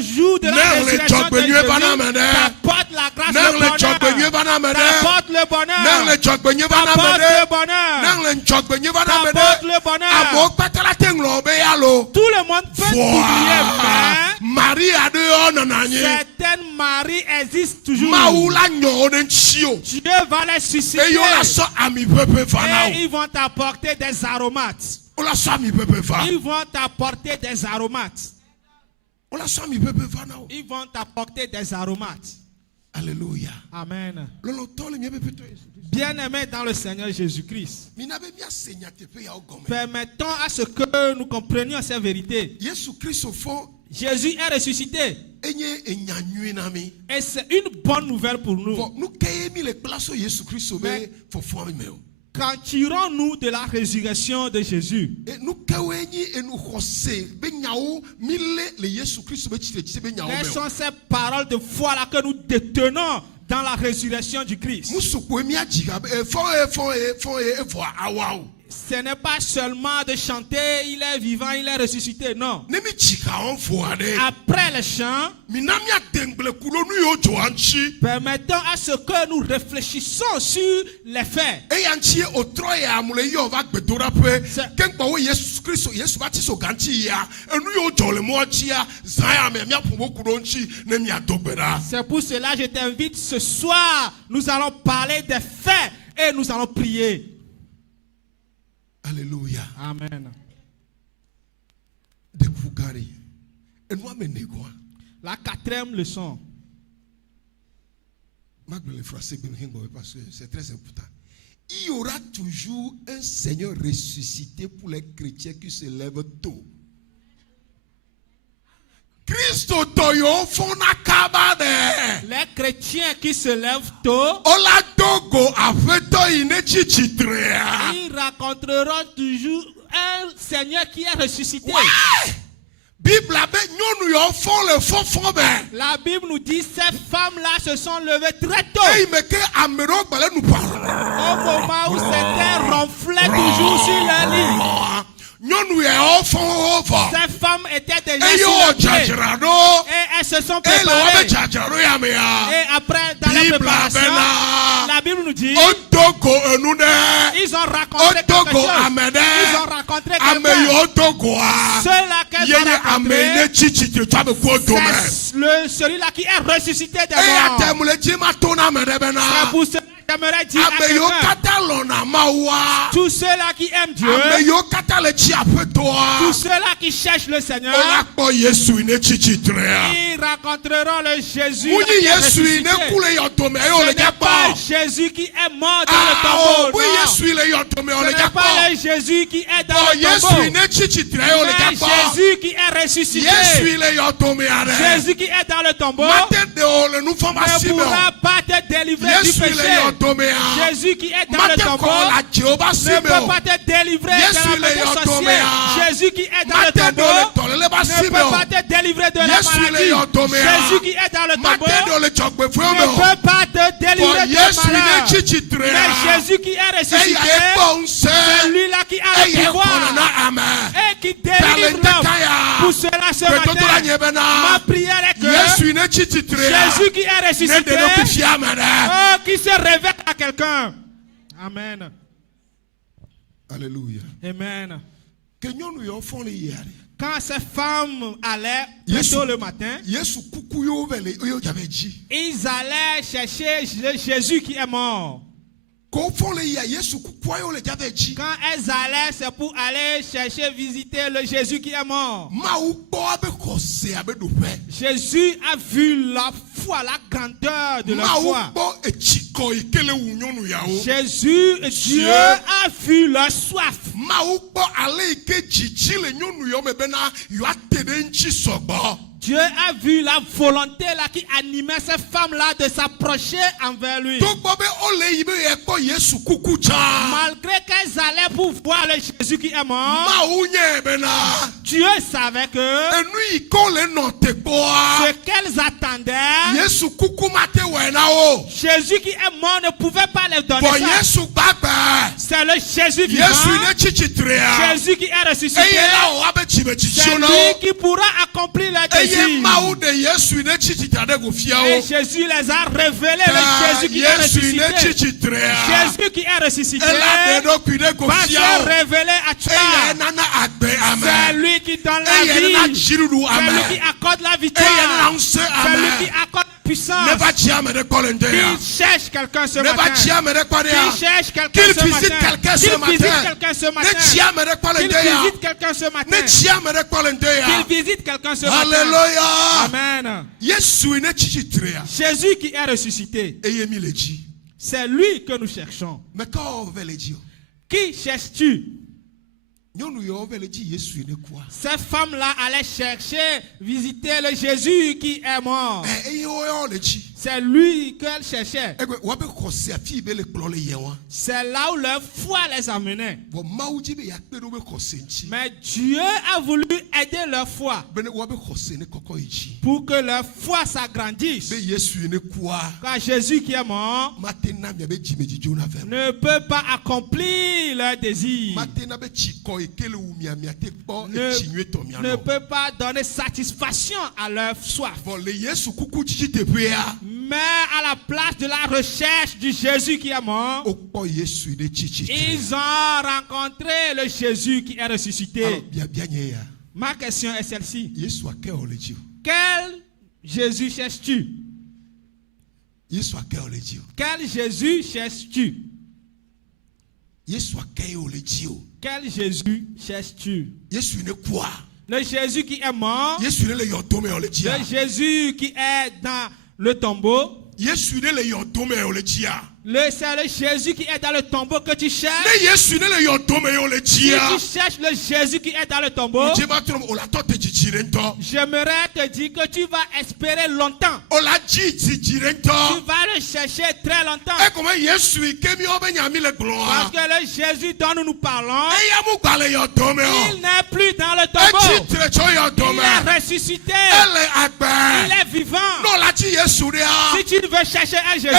jour de la résurrection de Jésus t'apporte la grâce, le bonheur, t'apporte le bonheur, t'apporte le bonheur. Tout le monde peut t'oublier, mais certaines maris existent toujours. Dieu va les susciter et ils vont t'apporter des aromates. Ils vont t'apporter des aromates. Ils vont t'apporter des aromates. Alléluia. Amen. Bien-aimés dans le Seigneur Jésus-Christ, permettons à ce que nous comprenions ces vérités. Jésus est ressuscité. Et c'est une bonne nouvelle pour nous. Mais quand tirons-nous de la résurrection de Jésus? Quelles sont ces paroles de foi là que nous détenons dans la résurrection du Christ? Ce n'est pas seulement de chanter, il est vivant, il est ressuscité, non. Après le chant, permettons à ce que nous réfléchissons sur les faits. C'est pour cela que je t'invite ce soir, nous allons parler des faits et nous allons prier. Alléluia. Amen. De Bougari. Et nous amener quoi? La quatrième leçon. Parce que c'est très important. Il y aura toujours un Seigneur ressuscité pour les chrétiens qui se lèvent tôt. Christo toyo fona kabane. Les chrétiens qui se lèvent tôt, Ola dogo afeto inechichitrea. ils raconteront toujours un Seigneur qui est ressuscité. Ouais. Bible a ben nyonu yo font le fond ben. La Bible nous dit ces femmes-là se sont levées très tôt. Et me que amero bale nous parle. Au moment où c'était ronflait toujours sur leur lit. Nyonu yo font fort. Ces femmes étaient déjà Et yo sur le pied. jajrado. Et elles se sont Et le wabe préparées. jajrado ya me ya. Et après, dans la Bible préparation, abena. la Bible nous dit, Otogo enune. ils ont raconté quelque Otogo chose. amede. Ils ont rencontré Ame quelqu'un. yo otogo a. Ceux-là qu'elles Yeye ont ame rencontrés, ne chichiche chabe ko dome. c'est celui-là qui est ressuscité des Et ya morts. temule jima tona me de C'est bena. pour cela que j'aimerais dire à Ame yo quelqu'un, kata lona mawa. tous ceux-là qui aiment Dieu, Ame yo kata le chi afetoa. tous ceux-là qui cherchent le Seigneur, Ola po Yesu ine chichitrea. ils rencontreront le Jésus Muni qui est Yesu ine ressuscité. kule yo tome yo Ce le n'est pas japa. Jésus qui est mort dans Ah, le oh, tombeau. oui non. Yesu ile yo tome yo Ce le n'est japa. pas le Jésus qui est dans Oh le Yesu tombeau. ine chichitrea yo le Mais japa. Jésus qui est ressuscité. Yesu ile yo tome are. Jésus qui est dans le tombeau Mate de o le nou fama ne sime o. pourra pas te délivrer du Yesu ile yo péché. tome a. Jésus qui est dans le Mate tombeau ko la Jehova ne sime peut o. pas te délivrer Yesu de la ile yo maladie tome sorcière. a. Jésus qui est dans le Mate de tombeau le tolele ba ne sime peut o. pas te délivrer de la Yesu ile maladie. yo tome a. Jésus qui est dans le tombeau Mate de le chokbe fwe ne me o. peut pas te For délivrer de Yesu ine malheur. chichitrea. Mais Jésus qui est Eya ressuscité, ekpo nse. celui-là qui a le Eya pouvoir ekonana ame. et qui délivre l'homme. Pour cela ce Petotola matin, nyebena. ma prière est que Yesu ine chichitrea. Jésus qui est Ne ressuscité, de no pifi amene. oh, qui se révèle à quelqu'un. Amen. Alléluia. Amen. Que nyonu yo fon le yare. Quand ces femmes allaient Yesu. tôt le matin, Yesu kuku yo vele yo jabe ji. ils allaient chercher le Jésus qui est mort. Ko fon le ya Yesu kuku yo le jabe ji. Quand elles allaient, c'est pour aller chercher, visiter le Jésus qui est mort. Ma ou bo abe kose abe do fe. Jésus a vu la foi, la grandeur de Ma leur ou foi. bo echiko ikele wu nyonu ya o. Jésus, Dieu a vu leur soif. Ma ou bo ale ike jiji le nyonu yo me bena yo atede nchi sogbo. Dieu a vu la volonté là qui animait ces femmes-là de s'approcher envers lui. To gbo be ole yibe ekpo Yesu kuku cha. Malgré qu'elles allaient pour voir le Jésus qui est mort, Ma ou nye bena. Dieu savait que Enu iko le no te boa. ce qu'elles attendaient, Yesu kuku mate wena o. Jésus qui est mort ne pouvait pas les donner Bo ça. Yesu gbagbe. C'est le Jésus vivant, Yesu ne chichitrea. Jésus qui est ressuscité. Eye la o abe chibe C'est chichona lui o. qui pourra accomplir les Eye désirs. maou de Yesu ne chichitra de go fia Et o. Jésus les a révélés, le Jésus qui est Yesu ne ressuscité. chichitrea. Jésus qui est ressuscité Ela de no kuide go va fia se o. révéler à toi. Eye nana agbe C'est amen. lui qui donne la Eye nana vie. jirudu C'est lui amen. qui accorde la Eye victoire. nana unse C'est lui qui amen. accorde la puissance. Ne va chia me de kolende ya. Il cherche quelqu'un ce Ne va matin. chia me de kolende Il ya. cherche quelqu'un Qu'il ce visite matin. quelqu'un ce Qu'il visite matin. quelqu'un ce Ne matin. chia me de Qu'il kolende ya. visite quelqu'un ce matin. Ne chia me de kolende ya. Qu'il visite quelqu'un ce matin. Alléluia. Amen. Yesu ne chichitrea. Jésus qui est ressuscité. Eye mi le ji. C'est lui que nous cherchons. Mais quand on veut le dire, Qui cherches-tu? nyonu yo veut le dire Yesu ne quoi. Ces femmes-là allaient chercher, visiter le Jésus qui est mort. Eh yo le ji. C'est lui qu'elles cherchaient. Egbe wa be kose afi be le klo le yen wa. C'est là où leur foi les amenait. Bo mawuji be yakpe do be kose nchi. Mais Dieu a voulu aider leur foi Bene wa be kose ne koko ichi. pour que leur foi s'agrandisse. Be Yesu ne quoi. Car Jésus qui est mort Matena mi be jimeji jona ve. ne peut pas accomplir leurs désirs. Matena be chiko ekele umi ami ate po Ne, echinwe to mi ne ano. peut pas donner satisfaction à leur soif. Bon le Yesu kuku chichi te pe ya. Mais à la place de la recherche du Jésus qui est mort, Okpo Yesu ne chichi. ils ont rencontré le Jésus qui est ressuscité. Alors bien bien ya. Ma question est celle-ci. Yesu ake ole ji. Quel Jésus cherches-tu? Yesu ake ole ji. Quel Jésus cherches-tu? Yesu ake ole ji o. Quel Jésus cherches-tu? Yesu ne quoi? Le Jésus qui est mort? Yesu ne le yodome olejia. Le Jésus qui est dans le tombeau? Yesu ne le yodome olejia. C'est le Jésus qui est dans le tombeau que tu cherches. Ne Yesu ne le yodome Si olejia. tu cherches le Jésus qui est dans le tombeau, j'aimerais te dire que tu vas espérer longtemps. Tu vas le chercher très longtemps. Parce que le Jésus dont nous parlons, il n'est plus dans le tombeau. Il est ressuscité. Il est vivant. Si tu veux chercher un Jésus,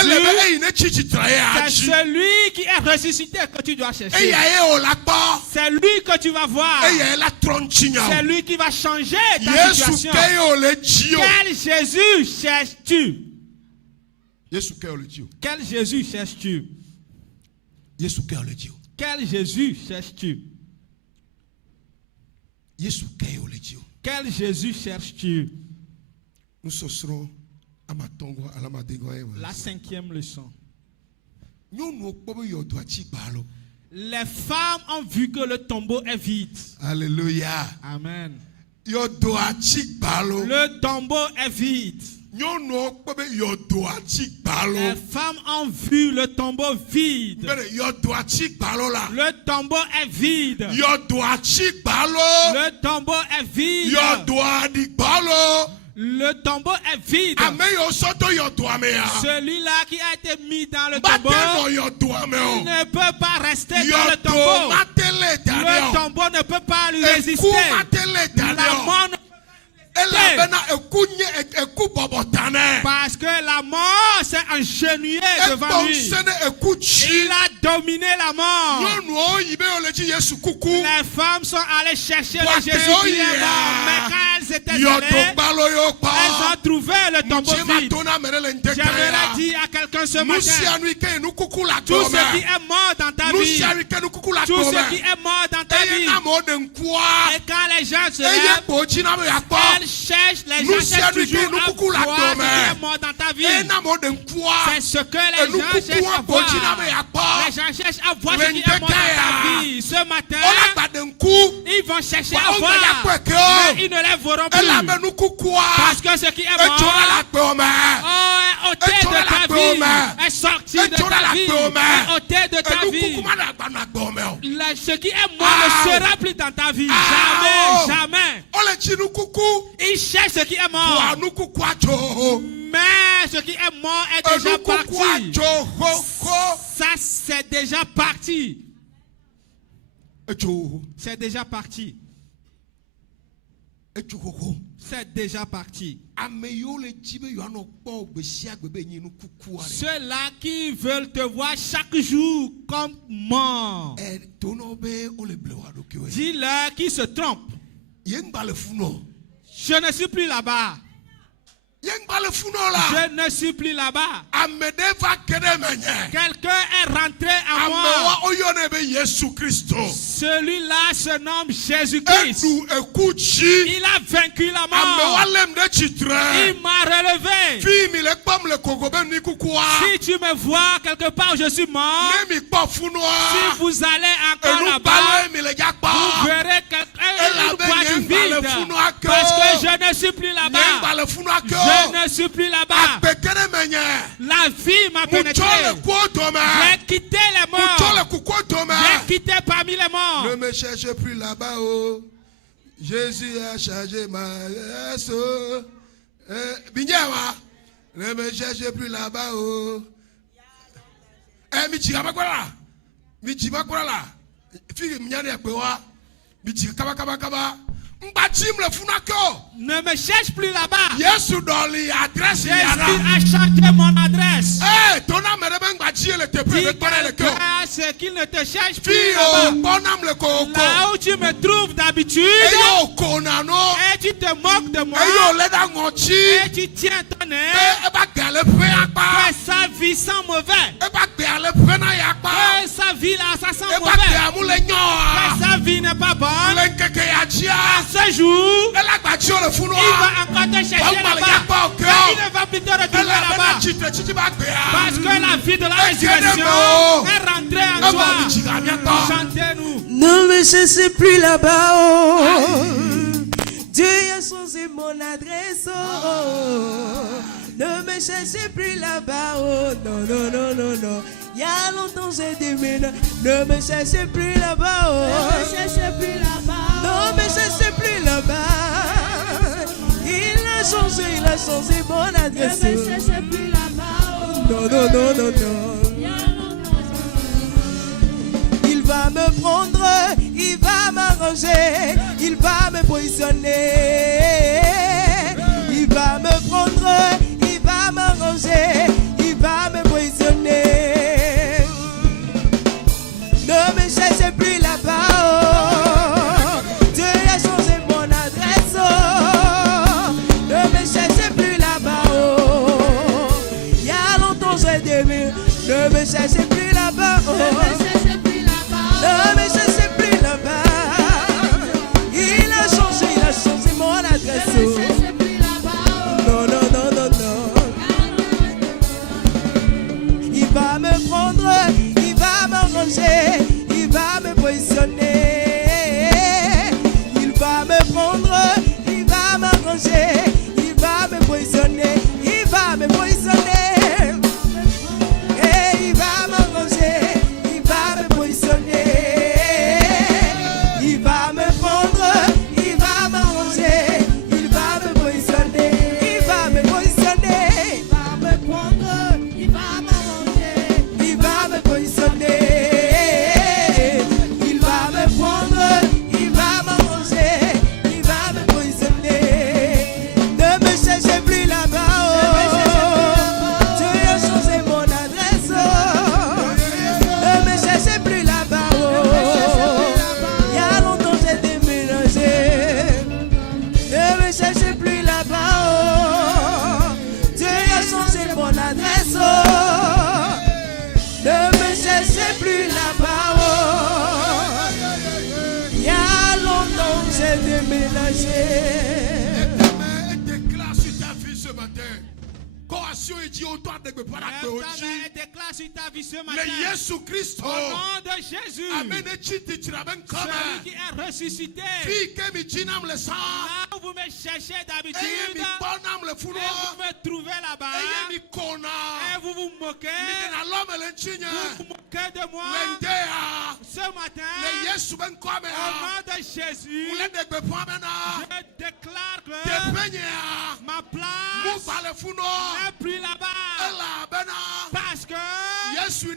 c'est celui qui est ressuscité que tu dois chercher. C'est lui que tu vas voir. C'est lui qui va changer ta situation. Quel Jésus cherches-tu? Quel Jésus cherches-tu? Quel Jésus cherches-tu? Quel Jésus cherches-tu? Nous serons à Matongo, à la Madégo. La 5e leçon. Les femmes ont vu que le tombeau est vide. Alléluia. Amen. Le tombeau est vide. Les femmes ont vu le tombeau vide. Le tombeau est vide. Le tombeau est vide. Le tombeau est vide. Celui-là qui a été mis dans le tombeau, il ne peut pas rester dans le tombeau. Le tombeau ne peut pas lui résister. La mort ne parce que la mort s'est engenouillée devant lui. Il a dominé la mort. Les femmes sont allées chercher le Jésus qui est mort. Mais quand elles étaient allées, elles ont trouvé le tombeau vide. J'aimerais dire à quelqu'un ce matin, tout ce qui est mort dans ta vie, tout ce qui est mort dans ta vie, et quand les gens se lèvent, elles cherchent, les gens cherchent toujours à voir ce qui est mort dans ta vie. C'est ce que les gens cherchent à voir. Les gens cherchent à voir ce qui est mort dans ta vie. Ce matin, ils vont chercher à voir, mais ils ne les verront plus. Parce que ce qui est mort est ôté de ta vie, est sorti de ta vie, est ôté de ta vie. Ce qui est mort ne sera plus dans ta vie. Jamais, jamais. Ils cherchent ce qui est mort. Mais ce qui est mort est déjà parti. Ça, c'est déjà parti. C'est déjà parti. C'est déjà parti. Ceux-là qui veulent te voir chaque jour comme mort, dis-leur qu'ils se trompent. Je ne suis plus là-bas. Je ne suis plus là-bas. Quelqu'un est rentré à moi. Celui-là se nomme Jésus-Christ. Il a vaincu la mort. Il m'a relevé. Si tu me vois quelque part où je suis mort, si vous allez encore là-bas, vous verrez une boîte vide. Parce que je ne suis plus là-bas. Je ne suis plus là-bas. La vie m'a pénétré. J'ai quitté les morts. J'ai quitté parmi les morts. Ne me cherche plus là-bas. Oh. Jésus a chargé ma soeur. Ne me cherche plus là-bas. Oh. Ne me cherche plus là-bas. Jésus a changé mon adresse. Dis ce qu'il ne te cherche plus là-bas. Là où tu me trouves d'habitude, et tu te moques de moi, et tu tiens ton nez, que sa vie sent mauvais, que sa vie là, ça sent mauvais, que sa vie n'est pas bonne. À ce jour, il va encore te chercher là-bas. Il ne va plus te retrouver là-bas. Parce que la vie de la résurrection est rentrée en toi. Chantez-nous. me cherchez plus là-bas, oh. Dieu a changé mon adresse, oh. Ne me cherchez plus là-bas, oh. Non, non, non, non, non. Il y a longtemps j'ai déménagé. Ne me cherchez plus là-bas, oh. Ne me cherchez plus là-bas. Ne me cherchez plus là-bas. Il a changé mon adresse. Ne me cherchez plus là-bas, oh. Non, non, non, non, non. Il va me prendre, il va m'arranger, il va me positionner. Il va me prendre, il va m'arranger, il va me positionner. Ne me cherchez plus là-bas, oh. Dieu a changé mon adresse, oh. Ne me cherchez plus là-bas, oh. Il y a longtemps j'ai démé. Ne me cherchez plus là-bas, oh. Ne me cherchez plus là-bas. Il a changé mon adresse. Non, non, non, non, non. Il va me prendre, il va m'arranger, il va me positionner. Il va me prendre, il va m'arranger, il va me positionner. Il va me positionner. Le Jésus Christ, au nom de Jésus, celui qui est ressuscité. Là où vous me cherchez d'habitude, et vous me trouvez là-bas, et vous vous moquez, vous vous moquez de moi. Ce matin, au nom de Jésus, je déclare que ma place n'est plus là-bas. Parce que Jésus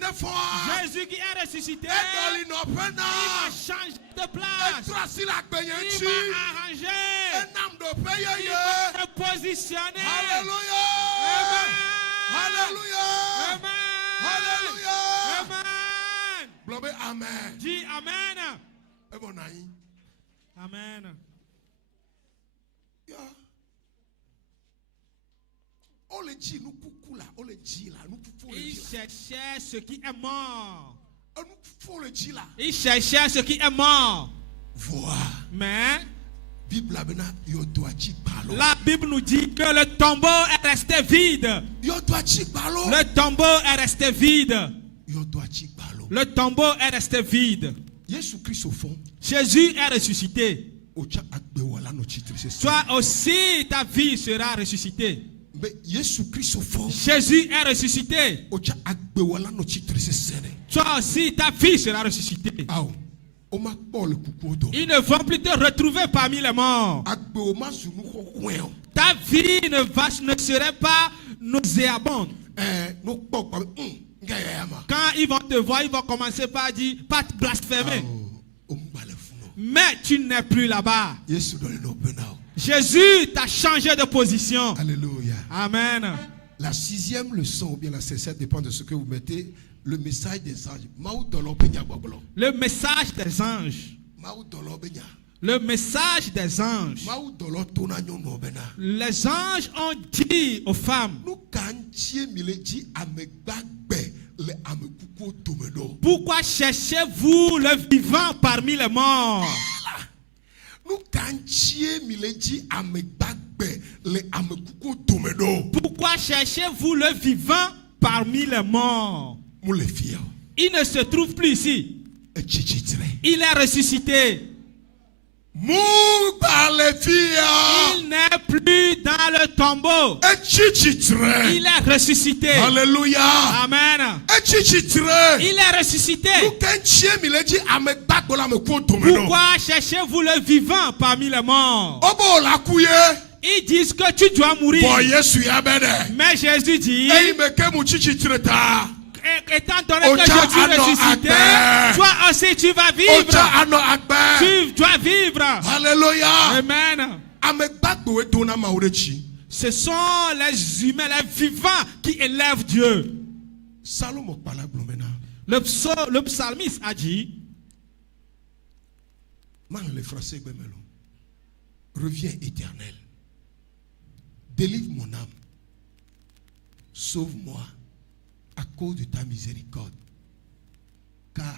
qui est ressuscité, il m'a changé de place. Il m'a arrangé. Il m'a positionné. Alléluia. Alléluia. Amen. Amen. Dis Amen. Amen. Il cherchait ce qui est mort. Il cherchait ce qui est mort. Mais la Bible nous dit que le tombeau est resté vide. Le tombeau est resté vide. Le tombeau est resté vide. Jésus est ressuscité. Toi aussi, ta vie sera ressuscitée. Jésus est ressuscité. Toi aussi, ta vie sera ressuscitée. Ils ne vont plus te retrouver parmi les morts. Ta vie ne serait pas nauséabonde. Quand ils vont te voir, ils vont commencer par dire, pas te blasphémer. Mais tu n'es plus là-bas. Jésus t'a changé de position. Alléluia. Amen. La 6e leçon, ou bien la 7e, dépend de ce que vous mettez. Le message des anges. Le message des anges. Le message des anges. Les anges ont dit aux femmes, pourquoi cherchez-vous le vivant parmi les morts? Pourquoi cherchez-vous le vivant parmi les morts? Il ne se trouve plus ici. Il est ressuscité. Mou par les filles. Il n'est plus dans le tombeau. Il est ressuscité. Alléluia. Amen. Il est ressuscité. Pourquoi cherchez-vous le vivant parmi les morts? Ils disent que tu dois mourir. Mais Jésus dit, étant donné que je suis ressuscité, toi aussi tu vas vivre. Tu dois vivre. Alléluia. Amen. Ce sont les humains, les vivants qui élèvent Dieu. Le psalmiste a dit, reviens éternel, délivre mon âme, sauve-moi à cause de ta miséricorde, car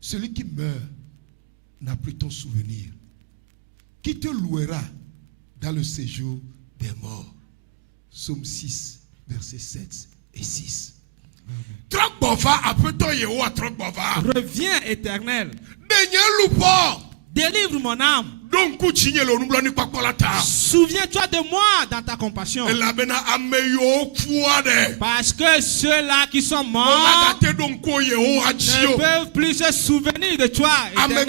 celui qui meurt n'a plus ton souvenir. Qui te louera dans le séjour des morts? Psaume 6, versets 7 et 6. reviens éternel, délivre mon âme. Souviens-toi de moi dans ta compassion. Parce que ceux-là qui sont morts ne peuvent plus se souvenir de toi, éternel.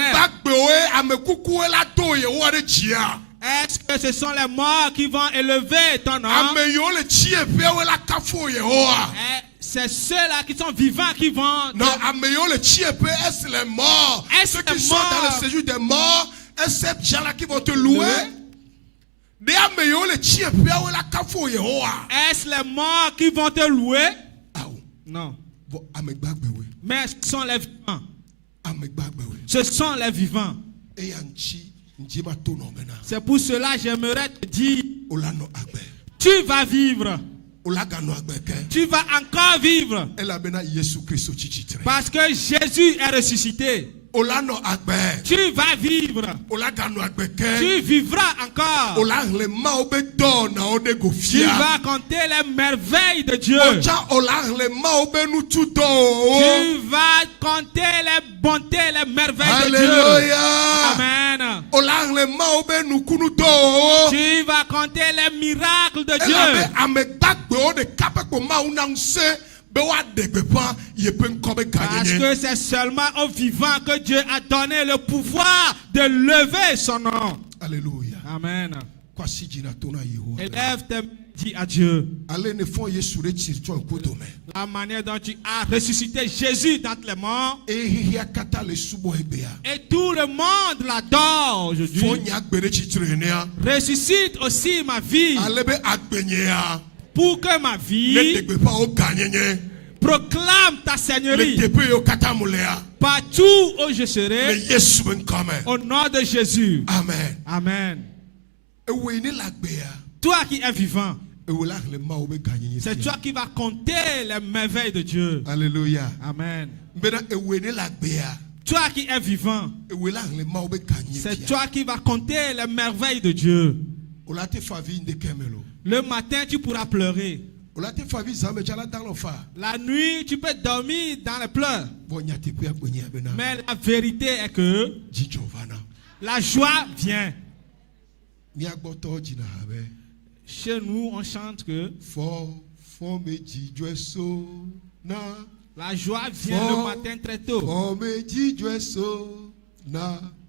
Est-ce que ce sont les morts qui vont élever ton nom? C'est ceux-là qui sont vivants qui vont... Non, est-ce les morts? Ceux qui sont dans le séjour des morts, est-ce ces gens-là qui vont te louer? Est-ce les morts qui vont te louer? Non. Mais ce sont les vivants. Ce sont les vivants. C'est pour cela que j'aimerais te dire, tu vas vivre. Tu vas encore vivre. Parce que Jésus est ressuscité. Tu vas vivre. Tu vivras encore. Tu vas compter les merveilles de Dieu. Tu vas compter les bontés, les merveilles de Dieu. Amen. Tu vas compter les miracles de Dieu. Parce que c'est seulement aux vivants que Dieu a donné le pouvoir de lever son nom. Alléluia. Amen. Élève tes mains, dis à Dieu. La manière dont tu as ressuscité Jésus d'entre les morts. Et tout le monde l'adore aujourd'hui. Ressuscite aussi ma vie. Pour que ma vie proclame ta seigneurie partout où je serai, au nom de Jésus. Amen. Amen. Toi qui es vivant, c'est toi qui vas compter les merveilles de Dieu. Alléluia. Amen. Toi qui es vivant, c'est toi qui vas compter les merveilles de Dieu. Le matin, tu pourras pleurer. La nuit, tu peux dormir dans les pleurs. Mais la vérité est que la joie vient. Chez nous, on chante que la joie vient le matin très tôt.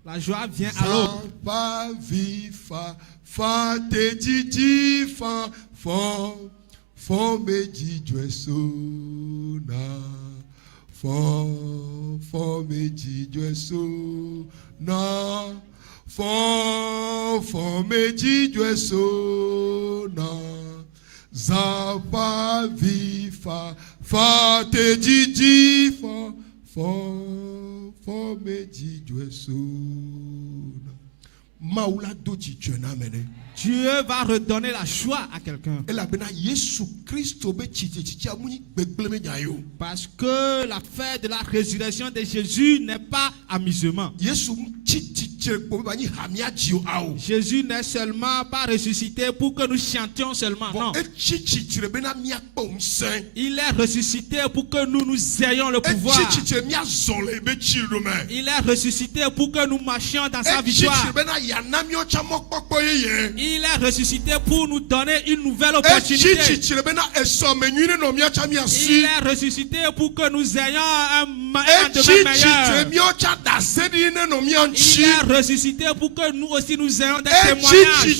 La joie vient à l'aube. Dieu va redonner la joie à quelqu'un. Parce que la fête de la résurrection de Jésus n'est pas amusement. Jésus n'est seulement pas ressuscité pour que nous chantions seulement, non. Il est ressuscité pour que nous ayons le pouvoir. Il est ressuscité pour que nous marchions dans sa victoire. Il est ressuscité pour nous donner une nouvelle opportunité. Il est ressuscité pour que nous ayons un demain meilleur. Il est ressuscité pour que nous aussi nous ayons des témoignages. Il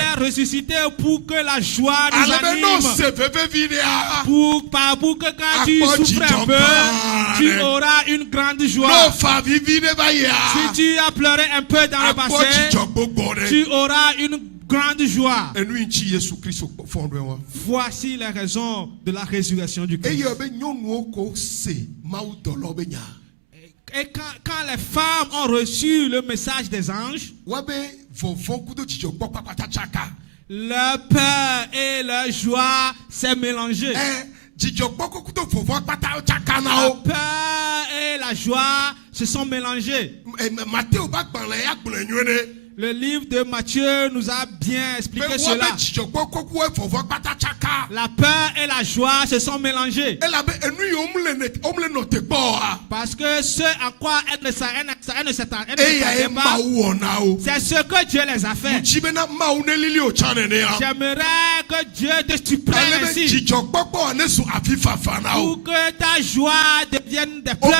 est ressuscité pour que la joie nous anime. Pour que quand tu souffres un peu, tu auras une grande joie. Si tu as pleuré un peu dans le passé, tu auras une grande joie. Voici les raisons de la résurrection du Christ. Et quand les femmes ont reçu le message des anges, leur peur et leur joie s'est mélangée. La peur et la joie se sont mélangées. Le livre de Matthieu nous a bien expliqué cela. La peur et la joie se sont mélangées. Parce que ce à quoi elles ne s'attendaient pas, c'est ce que Dieu les a fait. J'aimerais que Dieu te surprenne ainsi. Pour que ta joie devienne des pleurs.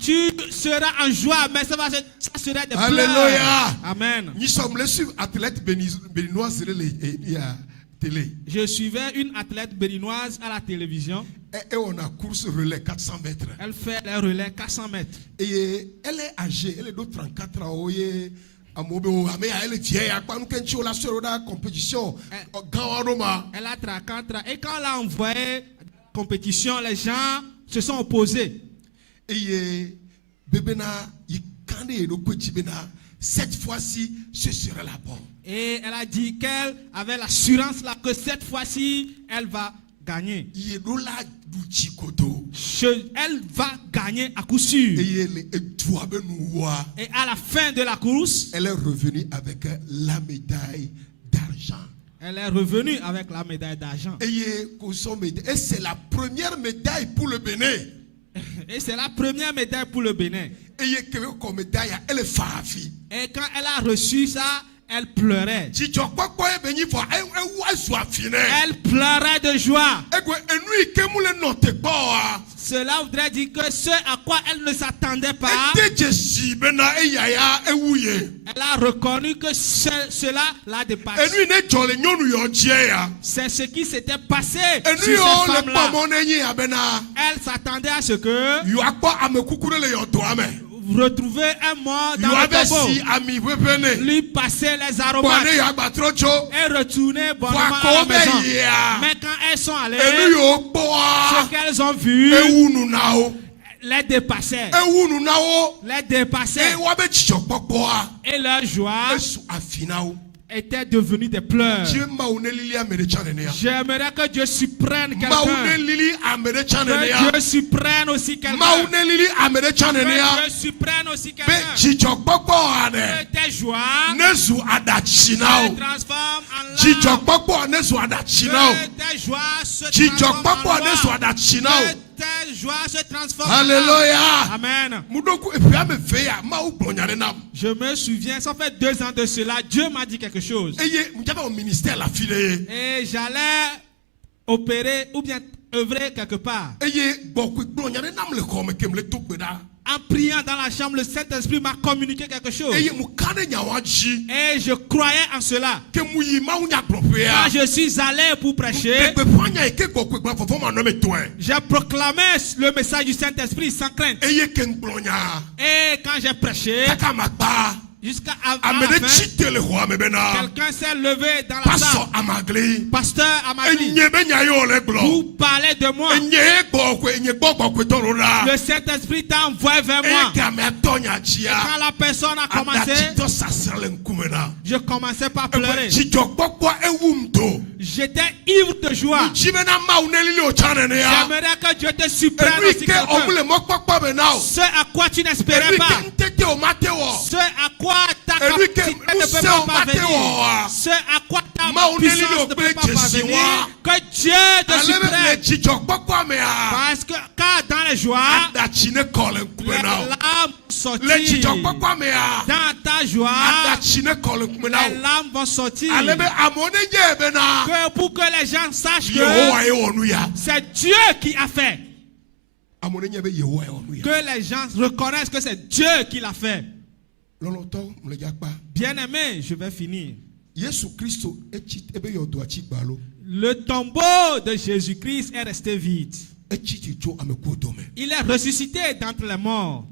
Tu seras en joie, mais ça serait des pleurs. Alléluia. Amen. Je suivais une athlète béninoise à la télévision. Elle fait les relais 400 mètres. Et elle est âgée, elle est de 34 ans. Elle est vieille, compétition. Elle a 34 ans. Et quand elle a envoyé la compétition, les gens se sont opposés. Et cette fois-ci, ce sera la bonne. Et elle a dit qu'elle avait l'assurance là que cette fois-ci, elle va gagner. Elle va gagner à coup sûr. Et à la fin de la course, elle est revenue avec la médaille d'argent. Elle est revenue avec la médaille d'argent. Et c'est la première médaille pour le Bénin. Et c'est la première médaille pour le Bénin. Et quand elle a reçu ça, elle pleurait. Elle pleurait de joie. Cela voudrait dire que ce à quoi elle ne s'attendait pas, elle a reconnu que cela l'a dépassé. C'est ce qui s'était passé sur cette femme-là. Elle s'attendait à ce que retrouver un mort dans le tombeau, lui passer les aromates et retourner bonnement à la maison. Mais quand elles sont allées, ce qu'elles ont vu les dépassait. Et leur joie était devenue des pleurs. J'aimerais que Dieu surprenne quelqu'un. Que Dieu surprenne aussi quelqu'un. Que Dieu surprenne aussi quelqu'un. Que tes joies se transforment en larmes. Que tes joies se transforment en larmes. Tes joies se transforment. Alléluia. Amen. Je me souviens, ça fait 2 ans de cela, Dieu m'a dit quelque chose. Et j'allais opérer ou bien œuvrer quelque part. En priant dans la chambre, le Saint-Esprit m'a communiqué quelque chose. Et je croyais en cela. Quand je suis allé pour prêcher, j'ai proclamé le message du Saint-Esprit sans crainte. Et quand j'ai prêché, jusqu'à la fin, quelqu'un s'est levé dans la salle. Pasteur Amagli, vous parlez de moi. Le Saint-Esprit t'a envoyé vers moi. Et quand la personne a commencé, je commençais par pleurer. J'étais ivre de joie. J'aimerais que Dieu te surprenne aussi quelqu'un. Ce à quoi tu n'espérais pas. Ce à quoi ta capacité ne peut pas parvenir. Ce à quoi ta puissance ne peut pas parvenir. Que Dieu te surprenne. Parce que car dans les joies, les larmes sortir. Dans ta joie, les larmes vont sortir. Que pour que les gens sachent que c'est Dieu qui a fait. Que les gens reconnaissent que c'est Dieu qui l'a fait. Bien aimé, je vais finir. Le tombeau de Jésus-Christ est resté vide. Il est ressuscité d'entre les morts.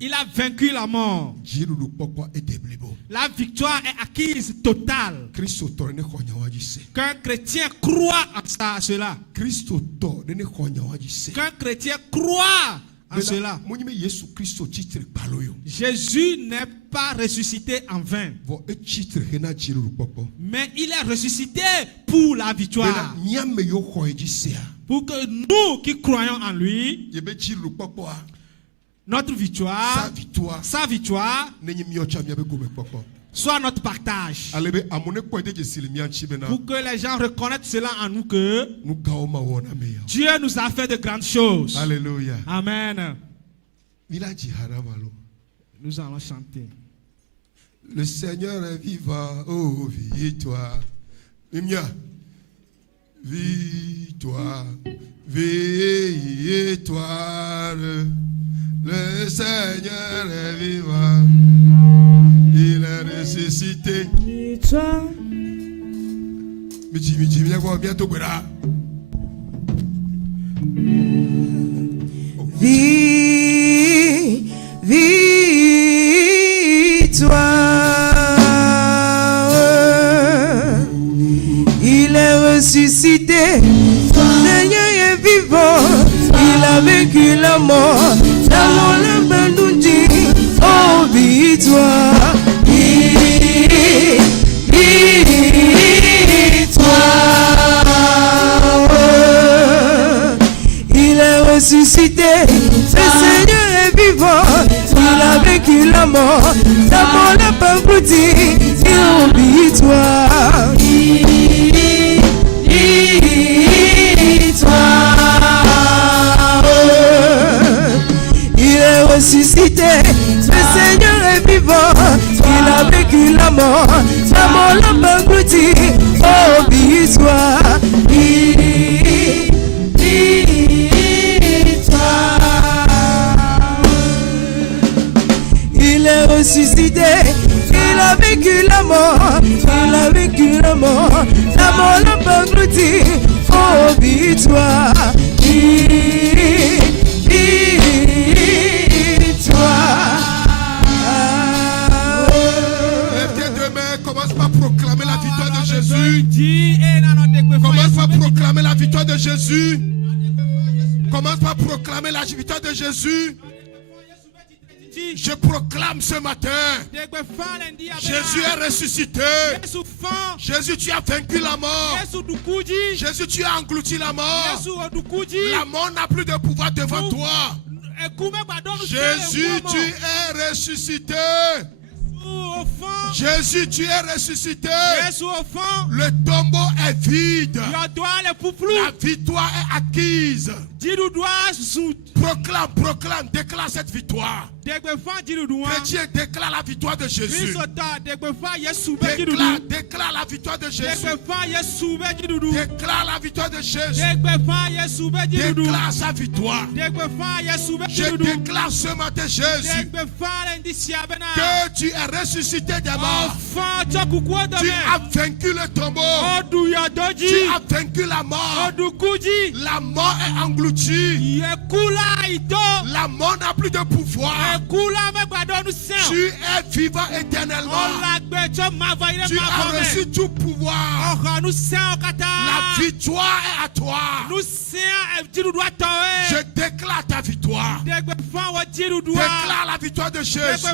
Il a vaincu la mort. La victoire est acquise totale. Qu'un chrétien croit en cela. Qu'un chrétien croit en cela. Jésus n'est pas ressuscité en vain. Mais il est ressuscité pour la victoire. Pour que nous qui croyons en lui, notre victoire, sa victoire, soit notre partage. Pour que les gens reconnaissent cela en nous que Dieu nous a fait de grandes choses. Alléluia. Amen. Nous allons chanter. Le Seigneur est vivant, oh victoire. Victoire, victoire. Le Seigneur est vivant. Il est ressuscité. Victoire. Victoire. Il est ressuscité. Seigneur est vivant. Il a vaincu la mort. La mort nous dit, oh victoire. Victoire. Il est ressuscité. Le Seigneur est vivant. Il a vaincu la mort. La mort n'a pas englouti. Oh victoire. Ressuscité, le Seigneur est vivant, il a vaincu la mort l'a pas englouti, oh victoire, il est ressuscité, il a vaincu la mort, l'a pas englouti, oh victoire. Proclamer la victoire de Jésus. Commence par proclamer la victoire de Jésus. Commence par proclamer la victoire de Jésus. Je proclame ce matin. Jésus est ressuscité. Jésus, tu as vaincu la mort. Jésus, tu as englouti la mort. La mort n'a plus de pouvoir devant toi. Jésus, tu es ressuscité. Jésus, tu es ressuscité. Le tombeau est vide. La victoire est acquise. Proclame, déclare cette victoire. Chrétien, déclare la victoire de Jésus. Déclare la victoire de Jésus. Déclare la victoire de Jésus. Déclare sa victoire. Je déclare ce matin, Jésus, que tu es ressuscité des morts. Tu as vaincu le tombeau. Tu as vaincu la mort. La mort est engloutie. La mort n'a plus de pouvoir. Tu es vivant éternellement. Tu as reçu tout pouvoir. La victoire est à toi. Je déclare ta victoire. victoire. Déclare la victoire de Jésus.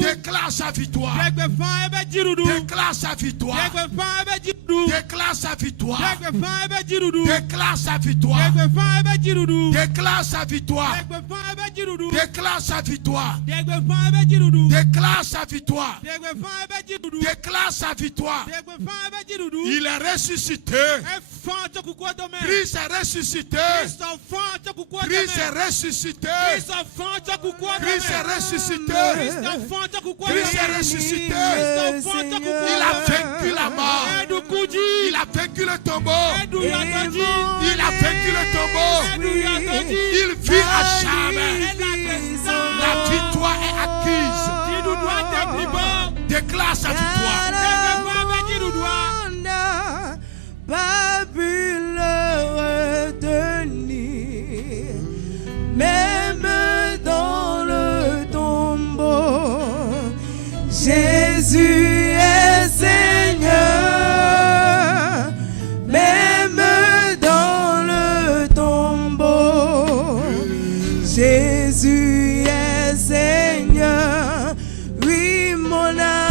Déclare sa victoire. Déclare sa victoire. Déclare sa victoire. Déclare sa victoire. Déclare sa victoire. Déclare sa victoire. Déclare sa victoire. Déclare sa victoire. Il est ressuscité. Christ est ressuscité. Christ est ressuscité. Christ est ressuscité. Christ est ressusité. Il a vaincu la mort. Il a vaincu le tombeau. Il a vaincu le tombeau. Il vit à jamais. La victoire est acquise. Déclare sa victoire. Pas pu le retenir, même dans le tombeau. Jésus est Seigneur, même dans le tombeau. Jésus est Seigneur, oui mon âme.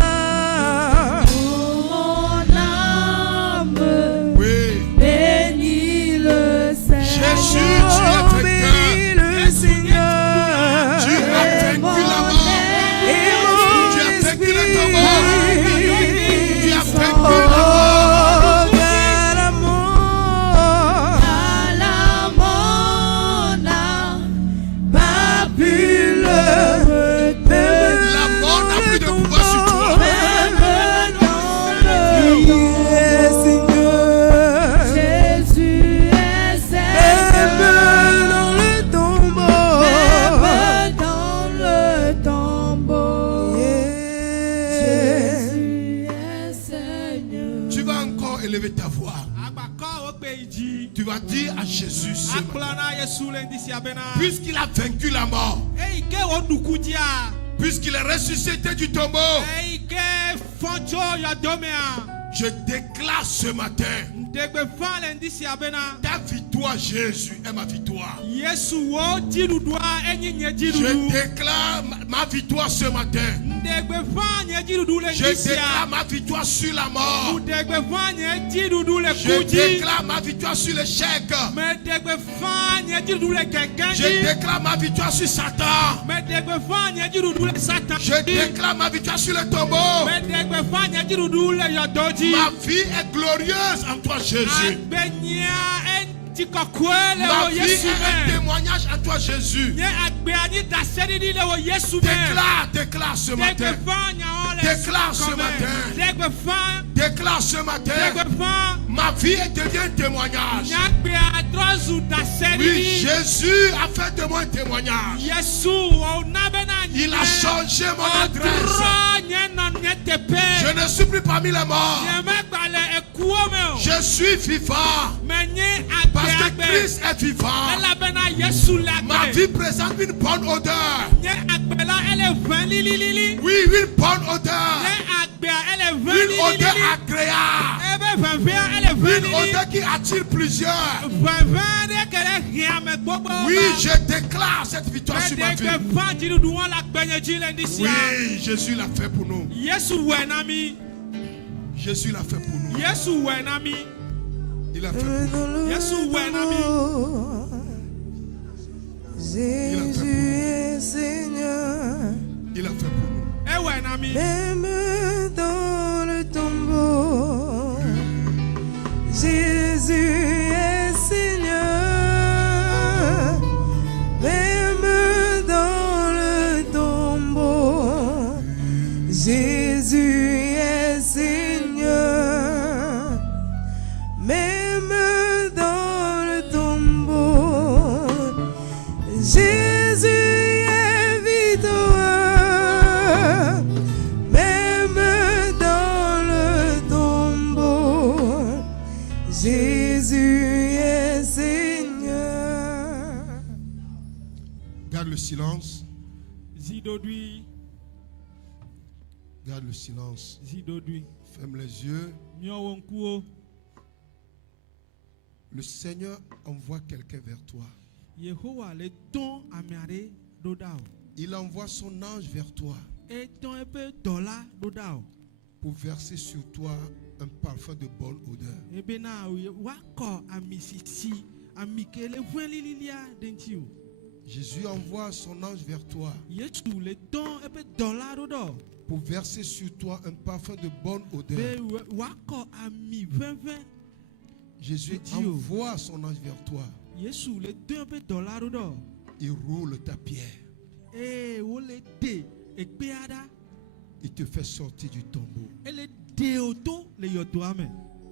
Tu vas dire à Jésus puisqu'il a vaincu la mort, puisqu'il est ressuscité du tombeau, je déclare ce matin ta victoire, Jésus, est ma victoire. Je déclare ma victoire ce matin. Je déclare ma victoire sur la mort. Je déclare ma victoire sur l'échec. Je déclare ma victoire sur Satan. Je déclare ma victoire sur le tombeau. Ma vie est glorieuse en toi, Jésus. Ma vie est un témoignage à toi, Jésus. Déclare ce matin. Déclare ce matin. Déclare ce matin. Ma vie devient un témoignage. Oui, Jésus a fait de moi un témoignage. Il a changé mon adresse. Je ne suis plus parmi les morts. Je suis vivant. Parce que Christ est vivant. Ma vie présente une bonne odeur. Oui, une bonne odeur. Une odeur agréable. Une odeur qui attire plusieurs. Oui, je déclare cette victoire sur ma vie. Oui, Jésus l'a fait pour nous. Jésus l'a fait pour nous. Il a fait pour nous. Jésus est Seigneur. Il a fait pour nous. Même dans le tombeau, Jésus est Seigneur. Même dans le tombeau, Jésus est Seigneur. Même dans le tombeau, Jésus est victoire. Même dans le tombeau, Jésus est Seigneur. Garde le silence. Garde le silence. Ferme les yeux. Le Seigneur envoie quelqu'un vers toi. Il envoie son ange vers toi pour verser sur toi un parfum de bonne odeur. Jésus envoie son ange vers toi pour verser sur toi un parfum de bonne odeur. Jésus envoie son ange vers toi. Il roule ta pierre. Il te fait sortir du tombeau.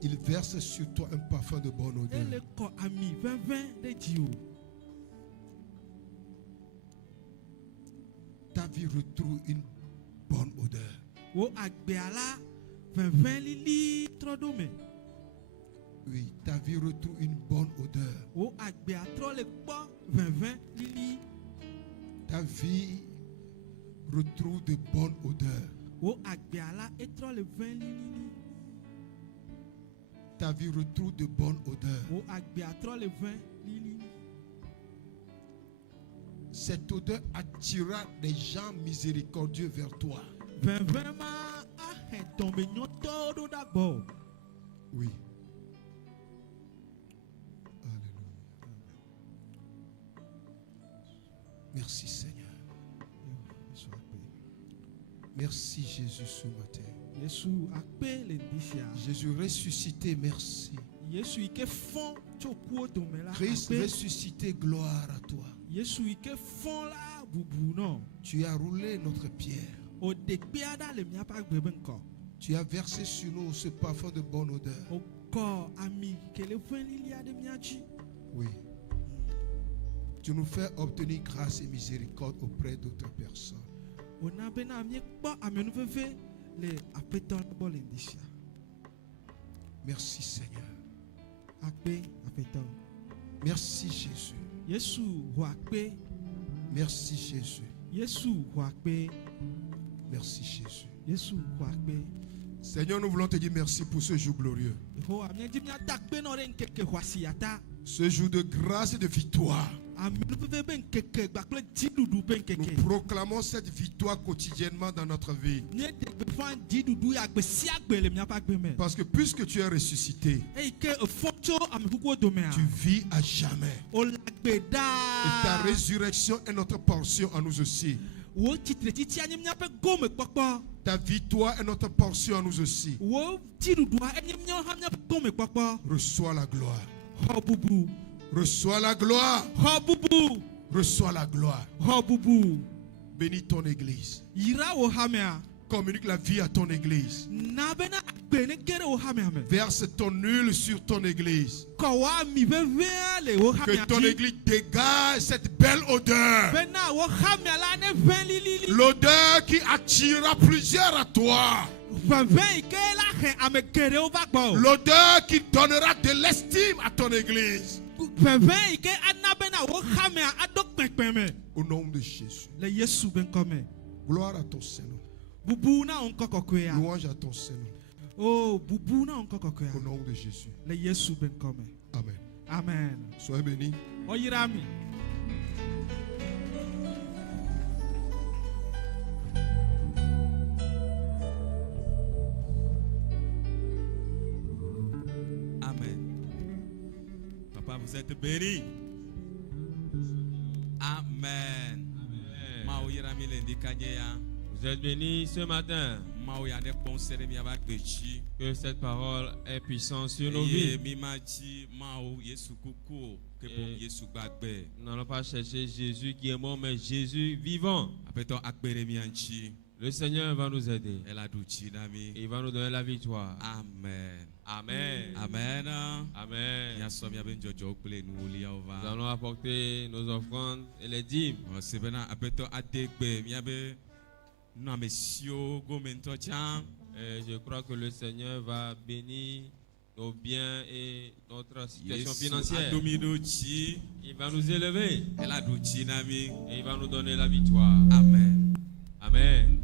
Il verse sur toi un parfum de bonne odeur. Ta vie retrouve une bonne odeur. Oui, ta vie retrouve une bonne odeur. Ta vie retrouve de bonnes odeurs. Ta vie retrouve de bonnes odeurs. Cette odeur attira des gens miséricordieux vers toi. Oui. Alléluia. Merci Seigneur. Merci Jésus ce matin. Jésus ressuscité, merci. Christ ressuscité, gloire à toi. Tu as roulé notre pierre. Tu as versé sur nous ce parfum de bonne odeur. Oui. Tu nous fais obtenir grâce et miséricorde auprès d'autres personnes. Merci Seigneur. Merci Jésus. Merci Jésus. Merci Jésus. Seigneur, nous voulons te dire merci pour ce jour glorieux. Ce jour de grâce et de victoire. Nous proclamons cette victoire quotidiennement dans notre vie. Parce que puisque tu es ressuscité, tu vis à jamais. Et ta résurrection est notre portion à nous aussi. Ta victoire est notre portion à nous aussi. Reçois la gloire. Reçois la gloire. Reçois la gloire. Bénis ton église. Communique la vie à ton église. Verse ton huile sur ton église. Que ton église dégage cette belle odeur. L'odeur qui attirera plusieurs à toi. L'odeur qui donnera de l'estime à ton église. Au nom de Jésus. Gloire à ton Seigneur. Louange à ton Seigneur. Au nom de Jésus. Amen. Amen. Soyez bénis. Papa, vous êtes béni. Amen. Vous êtes bénis ce matin. Que cette parole ait puissance sur nos vies. Nous n'allons pas chercher Jésus qui est mort, mais Jésus vivant. Le Seigneur va nous aider. Il va nous donner la victoire. Amen. Amen. Amen. Amen. Nous allons apporter nos offrandes et les dîmes. Et je crois que le Seigneur va bénir nos biens et notre situation financière. Il va nous élever. Et il va nous donner la victoire. Amen. Amen.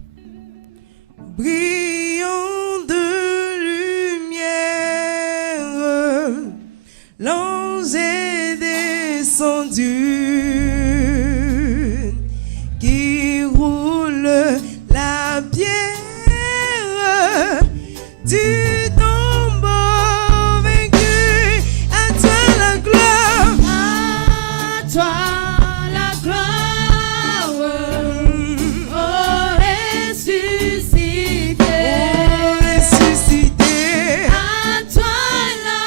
Brillons de lumière, l'ange est descendu. dunes qui roulent la pierre du tombeau vaincu. À toi la gloire, À toi la gloire, oh ressuscité. ressuscité. À toi la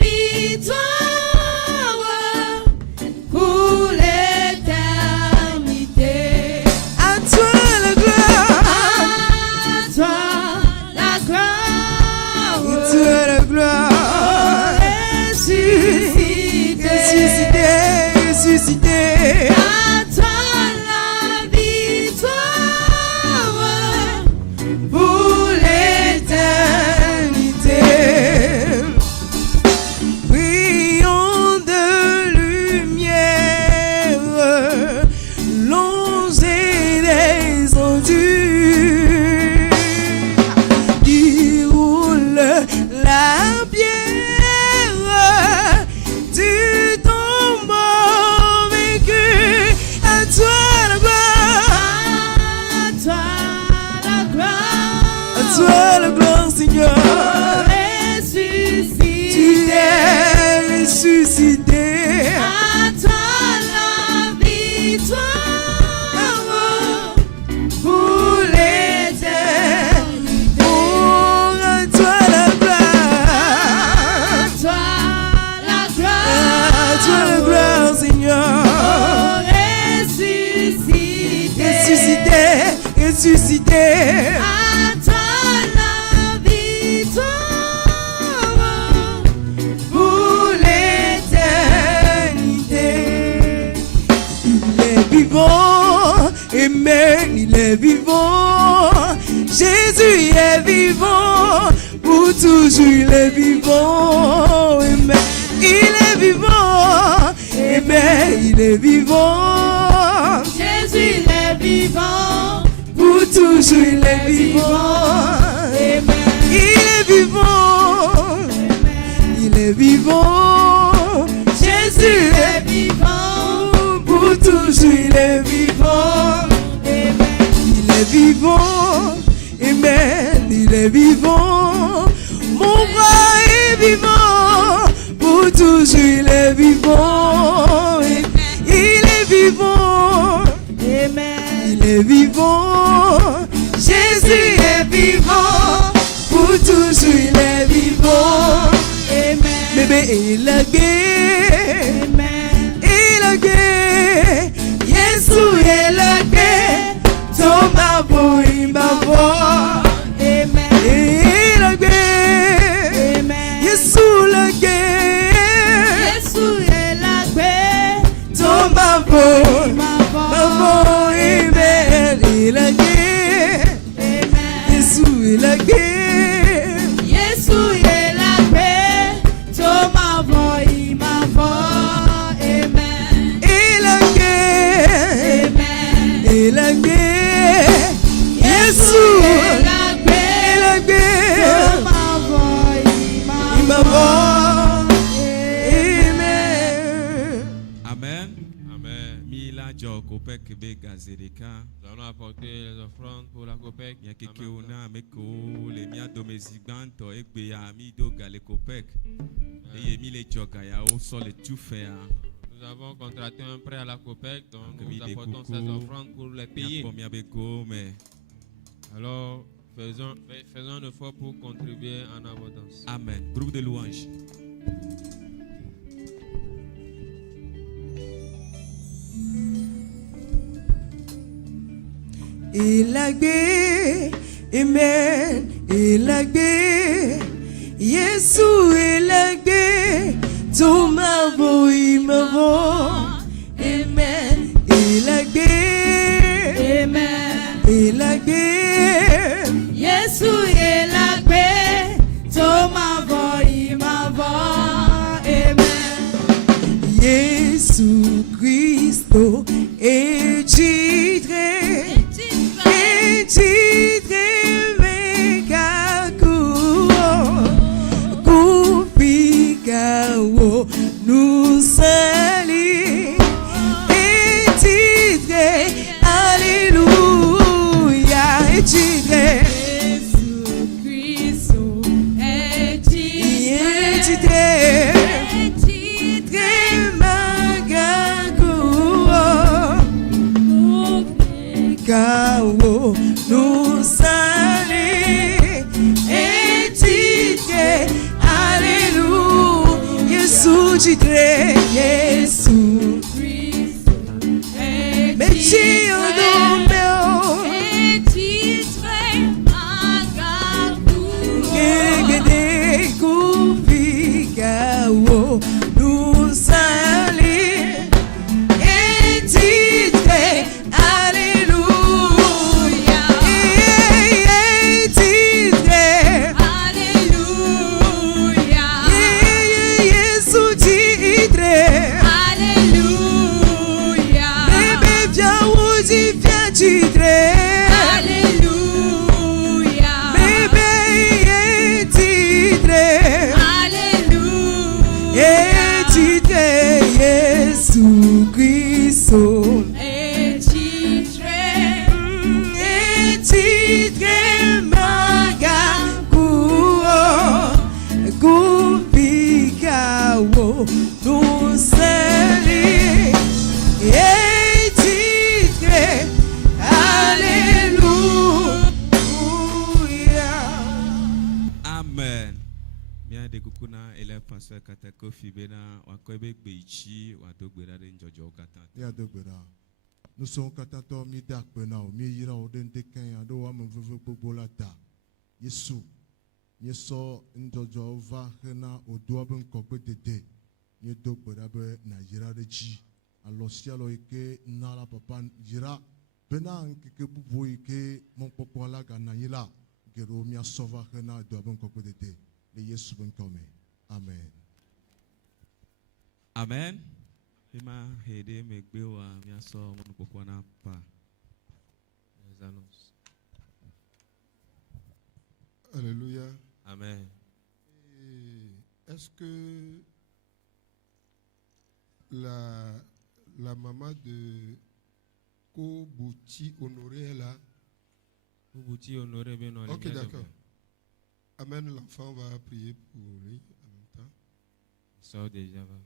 victoire pour l'éternité. À toi la gloire, À toi la gloire, à toi la gloire. ressuscité. Ressuscité, ressuscité. À toi la victoire Pour l'éternité, brillons de lumière, longés des ondures, qui roulent la pierre du tombeau vaincu. À toi la gloire, À toi la gloire, à toi la gloire, Seigneur. ressuscité. Tu es ressuscité. À toi la victoire Pour l'éternité. Oh, à toi la gloire. À toi la À toi la gloire, gloire, Seigneur. ressuscité. Ressuscité, ressuscité. À toi la victoire Pour l'éternité. Il est vivant, Amen, il est vivant. Jésus est vivant, pour toujours il est vivant. Amen, il est vivant, Amen, il est vivant. Jésus il est vivant, Pour toujours il est vivant. Il est vivant, il est vivant. Jésus est vivant, pour toujours il est vivant. Il est vivant, Amen, il est vivant. Mon bras est vivant, pour toujours il est vivant. Il est vivant, il est vivant. Jésus est vivant, pour toujours il est vivant. Bébé, il est gay, il est gay. Jésus il est gay, Thomas pour il m'a voix. Il est gay, Jésus le gay, Jésus est la paix, Thomas pour ma voix. Amen, il est gay, Jésus il est gay. Jésus est la paix, Thomas voix, il m'a voix, amen, Il est gay, il est gay. Jésus est la paix, il est gay. Thomas voix, il Il m'a m'a voix, Amen. Amen. Amen. Mila Joko Pekebe Gazerika. Nous allons apporter les offrandes pour la COPEC. Nyakeke ona meko le mia domesiganto ekbe ya mi do gale kopek. Eye mi le choka ya o so le tufe ya. Nous avons contracté un prêt à la COPEC, donc Oui, nous des apportons coucous. ces offrandes pour les payer. Nyakpo mia beko me. Alors, faisons un effort pour contribuer en abondance. Amen. Groupe de louanges. Il a gay, Amen, il a gay. Jésus il a gay, Thomas il m'a voix. Amen, il a gay, amen, il a gay. Jésus est la paix, Thomas voix, il m'a voix, amen, Jésus Christo est titré, est titré Mekakuro, Kupikao, nous salis, Nous sommes katanto mi dak pena mi yira o den de kan ya do wa mo veve gbogbo la ta. Yesu. Nye so njojo va hena o do ben ko pe dede. Nye do gbera be na yira de ji. Alo si alo ike na la papa yira. Bena nke bubu ike mon popo la ga na yila. Gero mi asova hena do ben ko pe dede. Le Yesu ben kome. Amen. Amen. Ima hede megbewa miaso mon popo na pa. Les annonces. Alléluia. Amen. Est-ce que la maman de Kobuti Honoré est là? Kobuti Honoré, bien non. Ok, d'accord. Amen, l'enfant va prier pour lui en même temps. Ça déjà va.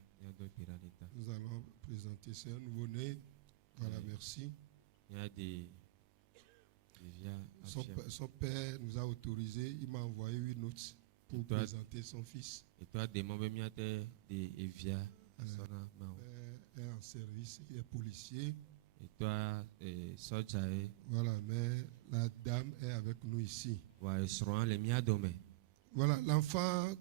Nous allons présenter ce nouveau-né. Voilà, merci. Il y a des son père nous a autorisé, il m'a envoyé 8 notes pour présenter son fils. Et toi, des membres de Evia est en service, il est policier. Et toi, voilà, mais la dame est avec nous ici. Voilà, l'enfant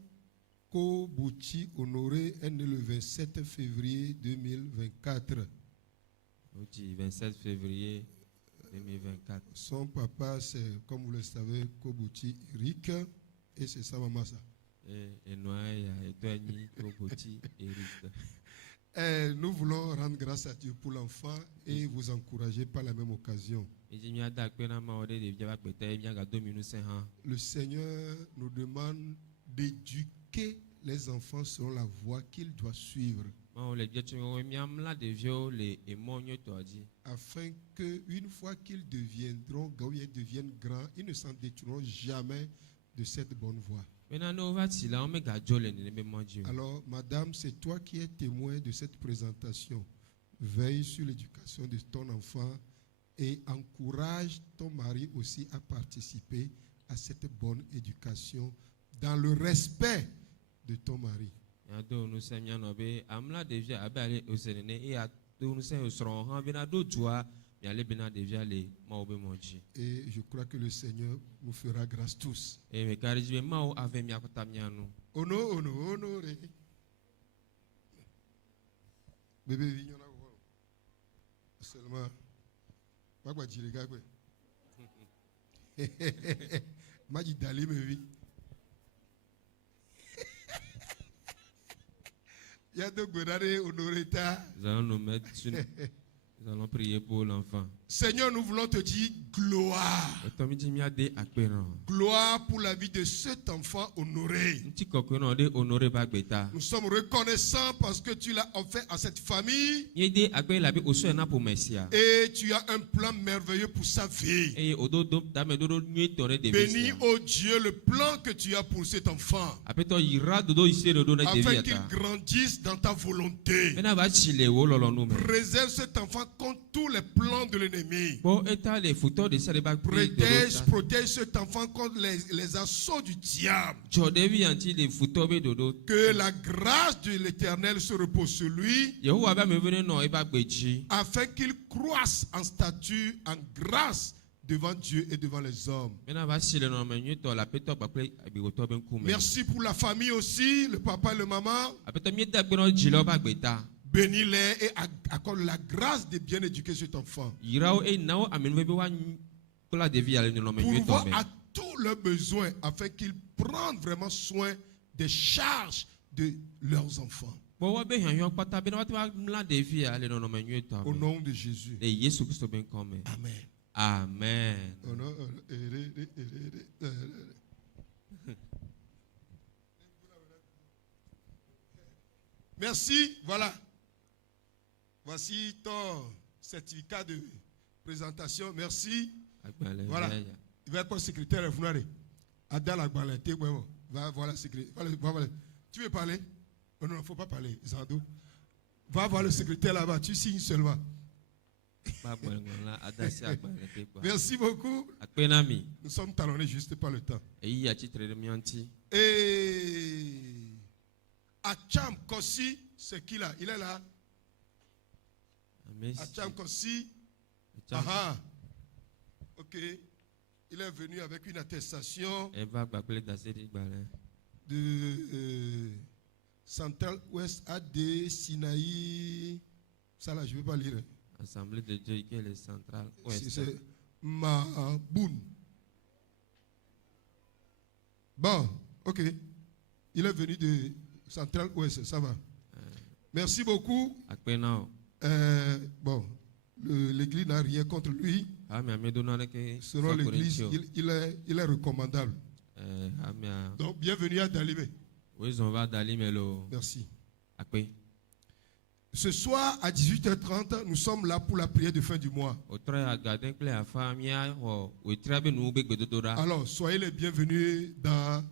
Kobuti Honoré est né le 27 février 2024. 27 février 2024. Son papa, c'est, comme vous le savez, Kobuti Eric, et c'est sa maman, ça. Nous voulons rendre grâce à Dieu pour l'enfant et vous encourager par la même occasion. Le Seigneur nous demande d'éduquer les enfants selon la voie qu'ils doivent suivre. Afin qu'une fois qu'ils deviendront grands, ils ne s'en détourneront jamais de cette bonne voie. Alors, madame, c'est toi qui es témoin de cette présentation. Veille sur l'éducation de ton enfant et encourage ton mari aussi à participer à cette bonne éducation dans le respect de ton mari. Et je crois que le Seigneur nous fera grâce tous. Honoré. Bébé vignon là seulement pas quoi dire gars quoi. M'a dit d'aller me vie. Il y a deux gouvernements honorés ta. Nous allons prier pour l'enfant. Seigneur, nous voulons te dire gloire. Gloire pour la vie de cet enfant honoré. Nous sommes reconnaissants parce que tu l'as offert à cette famille. Et tu as un plan merveilleux pour sa vie. Bénis, oh Dieu, le plan que tu as pour cet enfant. Afin qu'il grandisse dans ta volonté. Préserve cet enfant contre tous les plans de l'ennemi. Protège cet enfant contre les assauts du diable. Que la grâce de l'Éternel se repose sur lui, afin qu'il croisse en stature, en grâce devant Dieu et devant les hommes. Merci pour la famille aussi, le papa et le maman. Bénis-les et accorde la grâce de bien éduquer cet enfant. Pourvoir à tous leurs besoins afin qu'ils prennent vraiment soin des charges de leurs enfants. Au nom de Jésus. Amen. Amen. Merci. Voilà. Voici ton certificat de présentation. Merci. Voilà. Il va être ton secrétaire. Va voir la secrétaire. Tu veux parler? Oh non, il ne faut pas parler. Zando. Va voir le secrétaire là-bas. Tu signes seulement. Merci beaucoup. Nous sommes talonnés juste par le temps. Et Acham Kossi, c'est qui là? Il est là. Acham Kossi. Ah, ok. Il est venu avec une attestation de Central West AD Sinaï. Ça là, je ne vais pas lire. Assemblée de Dieu qui est le Central Ouest. C'est Maboun. Bon, ok. Il est venu de Central Ouest, ça va. Merci beaucoup. Bon, l'église n'a rien contre lui. Selon l'église, il est recommandable. Donc, bienvenue à Dalimé. Merci. Ce soir à 18h30, nous sommes là pour la prière de fin du mois. Alors, soyez les bienvenus dans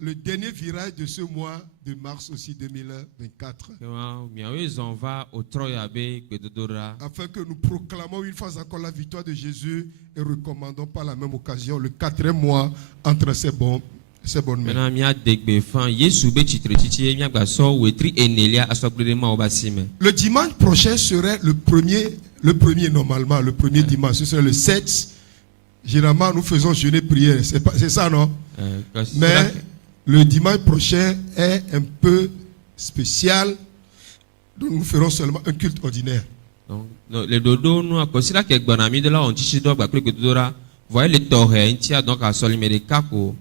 le dernier virage de ce mois de mars aussi 2024. Afin que nous proclamons une fois encore la victoire de Jésus et recommandons par la même occasion le 4e mois entre ces bonnes mains. Le dimanche prochain serait le premier normalement, le premier dimanche, ce serait le 7. Généralement, nous faisons jeûner prière, c'est ça, non? Mais le dimanche prochain est un peu spécial, donc nous ferons seulement un culte ordinaire. Le dodo nous a considéré que Bonami de là on dit doit pas que dodo voyez les torrents donc à solimer les caco.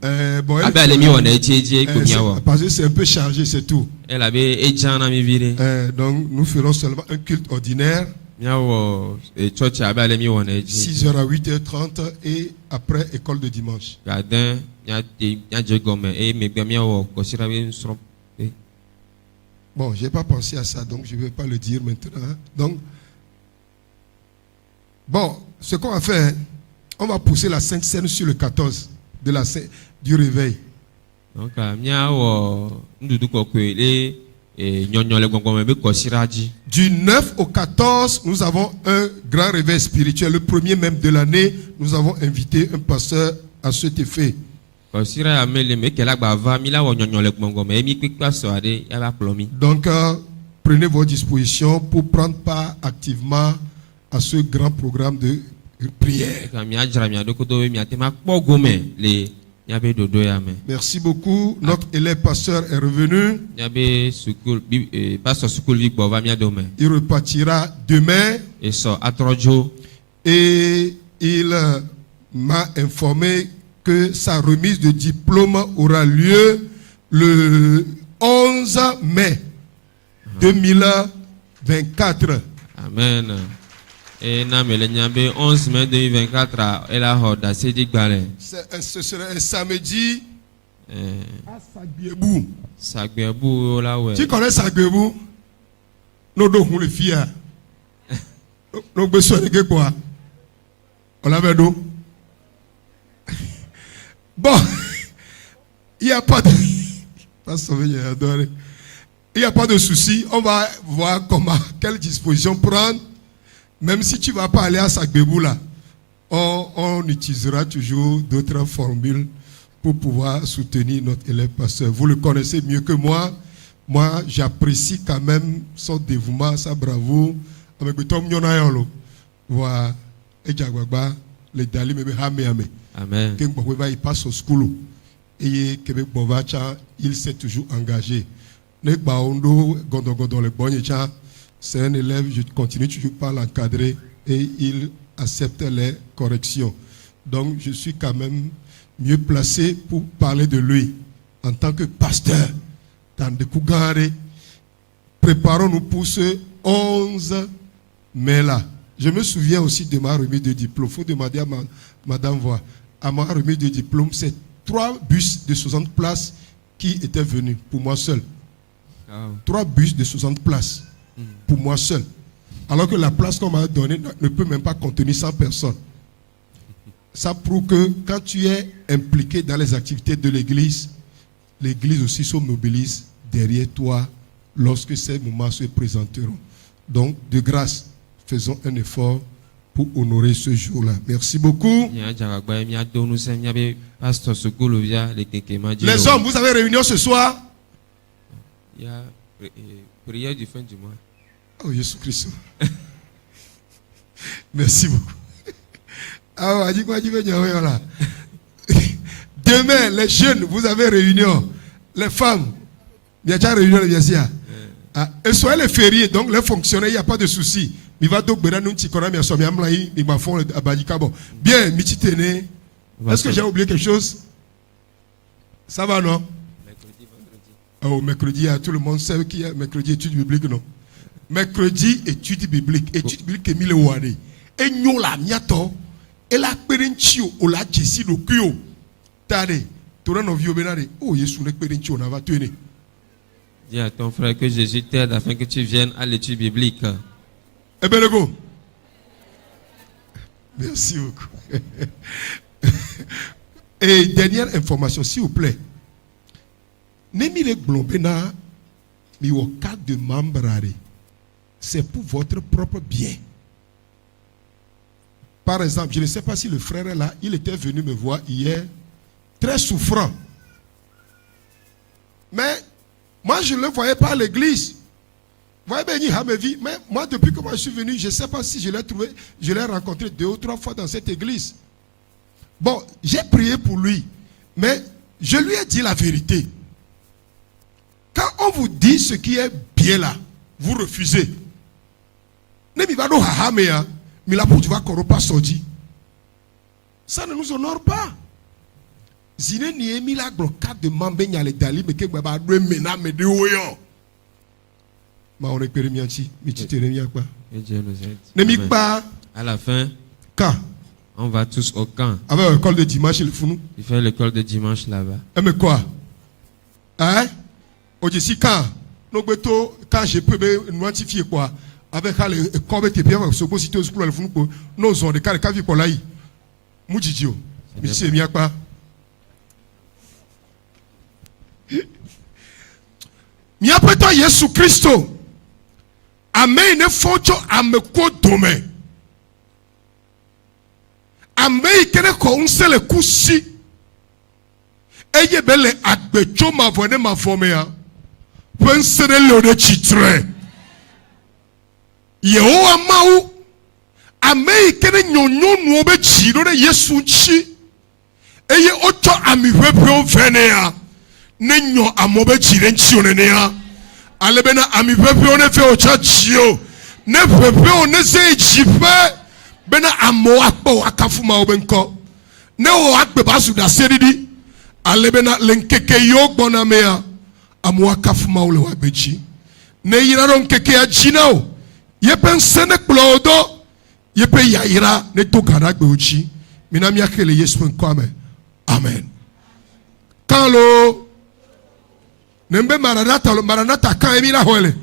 Parce que c'est un peu chargé, c'est tout. Elle avait donc nous ferons seulement un culte ordinaire. 6h à 8h30 et après école de dimanche. Bon, je n'ai pas pensé à ça, donc je ne vais pas le dire maintenant. Donc, bon, ce qu'on va faire, on va pousser la Sainte Seine sur le 14 du réveil. Donc, du 9 au 14, nous avons un grand réveil spirituel. Le premier même de l'année, nous avons invité un pasteur à cet effet. Donc, prenez vos dispositions pour prendre part activement à ce grand programme de prière. Merci beaucoup. Notre élève pasteur est revenu. Il repartira demain. Et il m'a informé que sa remise de diplôme aura lieu le 11 mai 2024. Amen. Et 11 mai 2024, elle a ce serait un samedi à Sagbiebou. Sagbiebou, là, ouais. Tu connais Sagbiebou? Nous devons les filles. Nous besoin de quoi? On l'avait d'eau. Bon, il n'y a pas de. Il n'y a pas de souci. On va voir comment, quelle disposition prendre. Même si tu ne vas pas aller à Sagbebou là, on utilisera toujours d'autres formules pour pouvoir soutenir notre élève pasteur. Vous le connaissez mieux que moi. Moi, j'apprécie quand même son dévouement, sa bravoure. Avec le Tom Yonayolo. Voilà. Et Djagwagba, les Dali, mais Hame. Amen. Il passe au school. Et Québec Bovacha, il s'est toujours engagé. C'est un élève, je continue toujours par l'encadrer et il accepte les corrections. Donc, je suis quand même mieux placé pour parler de lui en tant que pasteur. Préparons-nous pour ce 11 mai là. Je me souviens aussi de ma remise de diplôme. Il faut demander à Madame Voix. À ma remise de diplôme, c'est 3 bus de 60 places qui étaient venus pour moi seul. 3 bus de 60 places. Pour moi seul. Alors que la place qu'on m'a donnée ne peut même pas contenir 100 personnes. Ça prouve que quand tu es impliqué dans les activités de l'église, l'église aussi se mobilise derrière toi lorsque ces moments se présenteront. Donc, de grâce, faisons un effort pour honorer ce jour-là. Merci beaucoup. Les hommes, vous avez réunion ce soir? Il y a prière du fin du mois. Oh, Jésus-Christ. Merci beaucoup. Ah, demain, les jeunes, vous avez réunion. Les femmes, il y a déjà réunion, bien sûr. Et soyez les fériés, donc les fonctionnaires, il n'y a pas de souci. Bien, est-ce que j'ai oublié quelque chose? Ça va, non? Mercredi, vendredi. Oh, mercredi, tout le monde sait qu'il y a mercredi étude biblique, non? Mercredi, étude biblique. Étude biblique est mille ouadé. Et nous, la miato, et la pérenchio, ou la jessi, le kyo. Tade, tu rends au vieux benade. Oh, Jésus, le pérenchio, on va tenir. Dis à ton frère que Jésus t'aide afin que tu viennes à l'étude biblique. Eh bien, le go. Merci beaucoup. Et dernière information, s'il vous plaît. Nemile Glombena, miwo cadre de membrare. C'est pour votre propre bien. Par exemple, je ne sais pas si le frère est là, il était venu me voir hier, très souffrant. Mais moi, je ne le voyais pas à l'église. Vous voyez bien, mais moi, depuis que je suis venu, je ne sais pas si je l'ai trouvé, je l'ai rencontré 2 ou 3 fois dans cette église. Bon, j'ai prié pour lui, mais je lui ai dit la vérité. Quand on vous dit ce qui est bien là, vous refusez. Ça ne nous honore pas. À la fin, on va tous au camp. Avec l'école de dimanche, il fait l'école de dimanche là-bas. Mais quoi? Hein? Aujourd'hui, quand je peux notifier quoi? Avec les corps de pierre, ce que c'était au school, nous avons des cas de vie pour l'aïe. Moudjidio. Mais c'est bien quoi? Mi appeto Yesu Christo. Amen ne foncho ameko dome. Amen kene ko unsele kusi. Eye bele agbecho mavone mavomea. Pensere le de chitre. Yehowa mau. Amen kene nyonyo nuobe chiro de Yesu chi. Eye ocho amiwepe venea. Nenyo amobe chirenchi onenea. Alebena amipepe one fe ocha chio. Ne pepe one se chipe. Bena amo akpo akafuma obenko. Ne o akpe basu da seridi. Alebena lenkeke yo bona mea. Amo akafuma ole wabechi. Ne yiraro nkeke ya jinao. Yepe nsene klodo. Yepe yaira ne tokara gbe uchi. Minami akele Yesu nkwame. Amen. Kalo Nembe maranata kan emira hoele.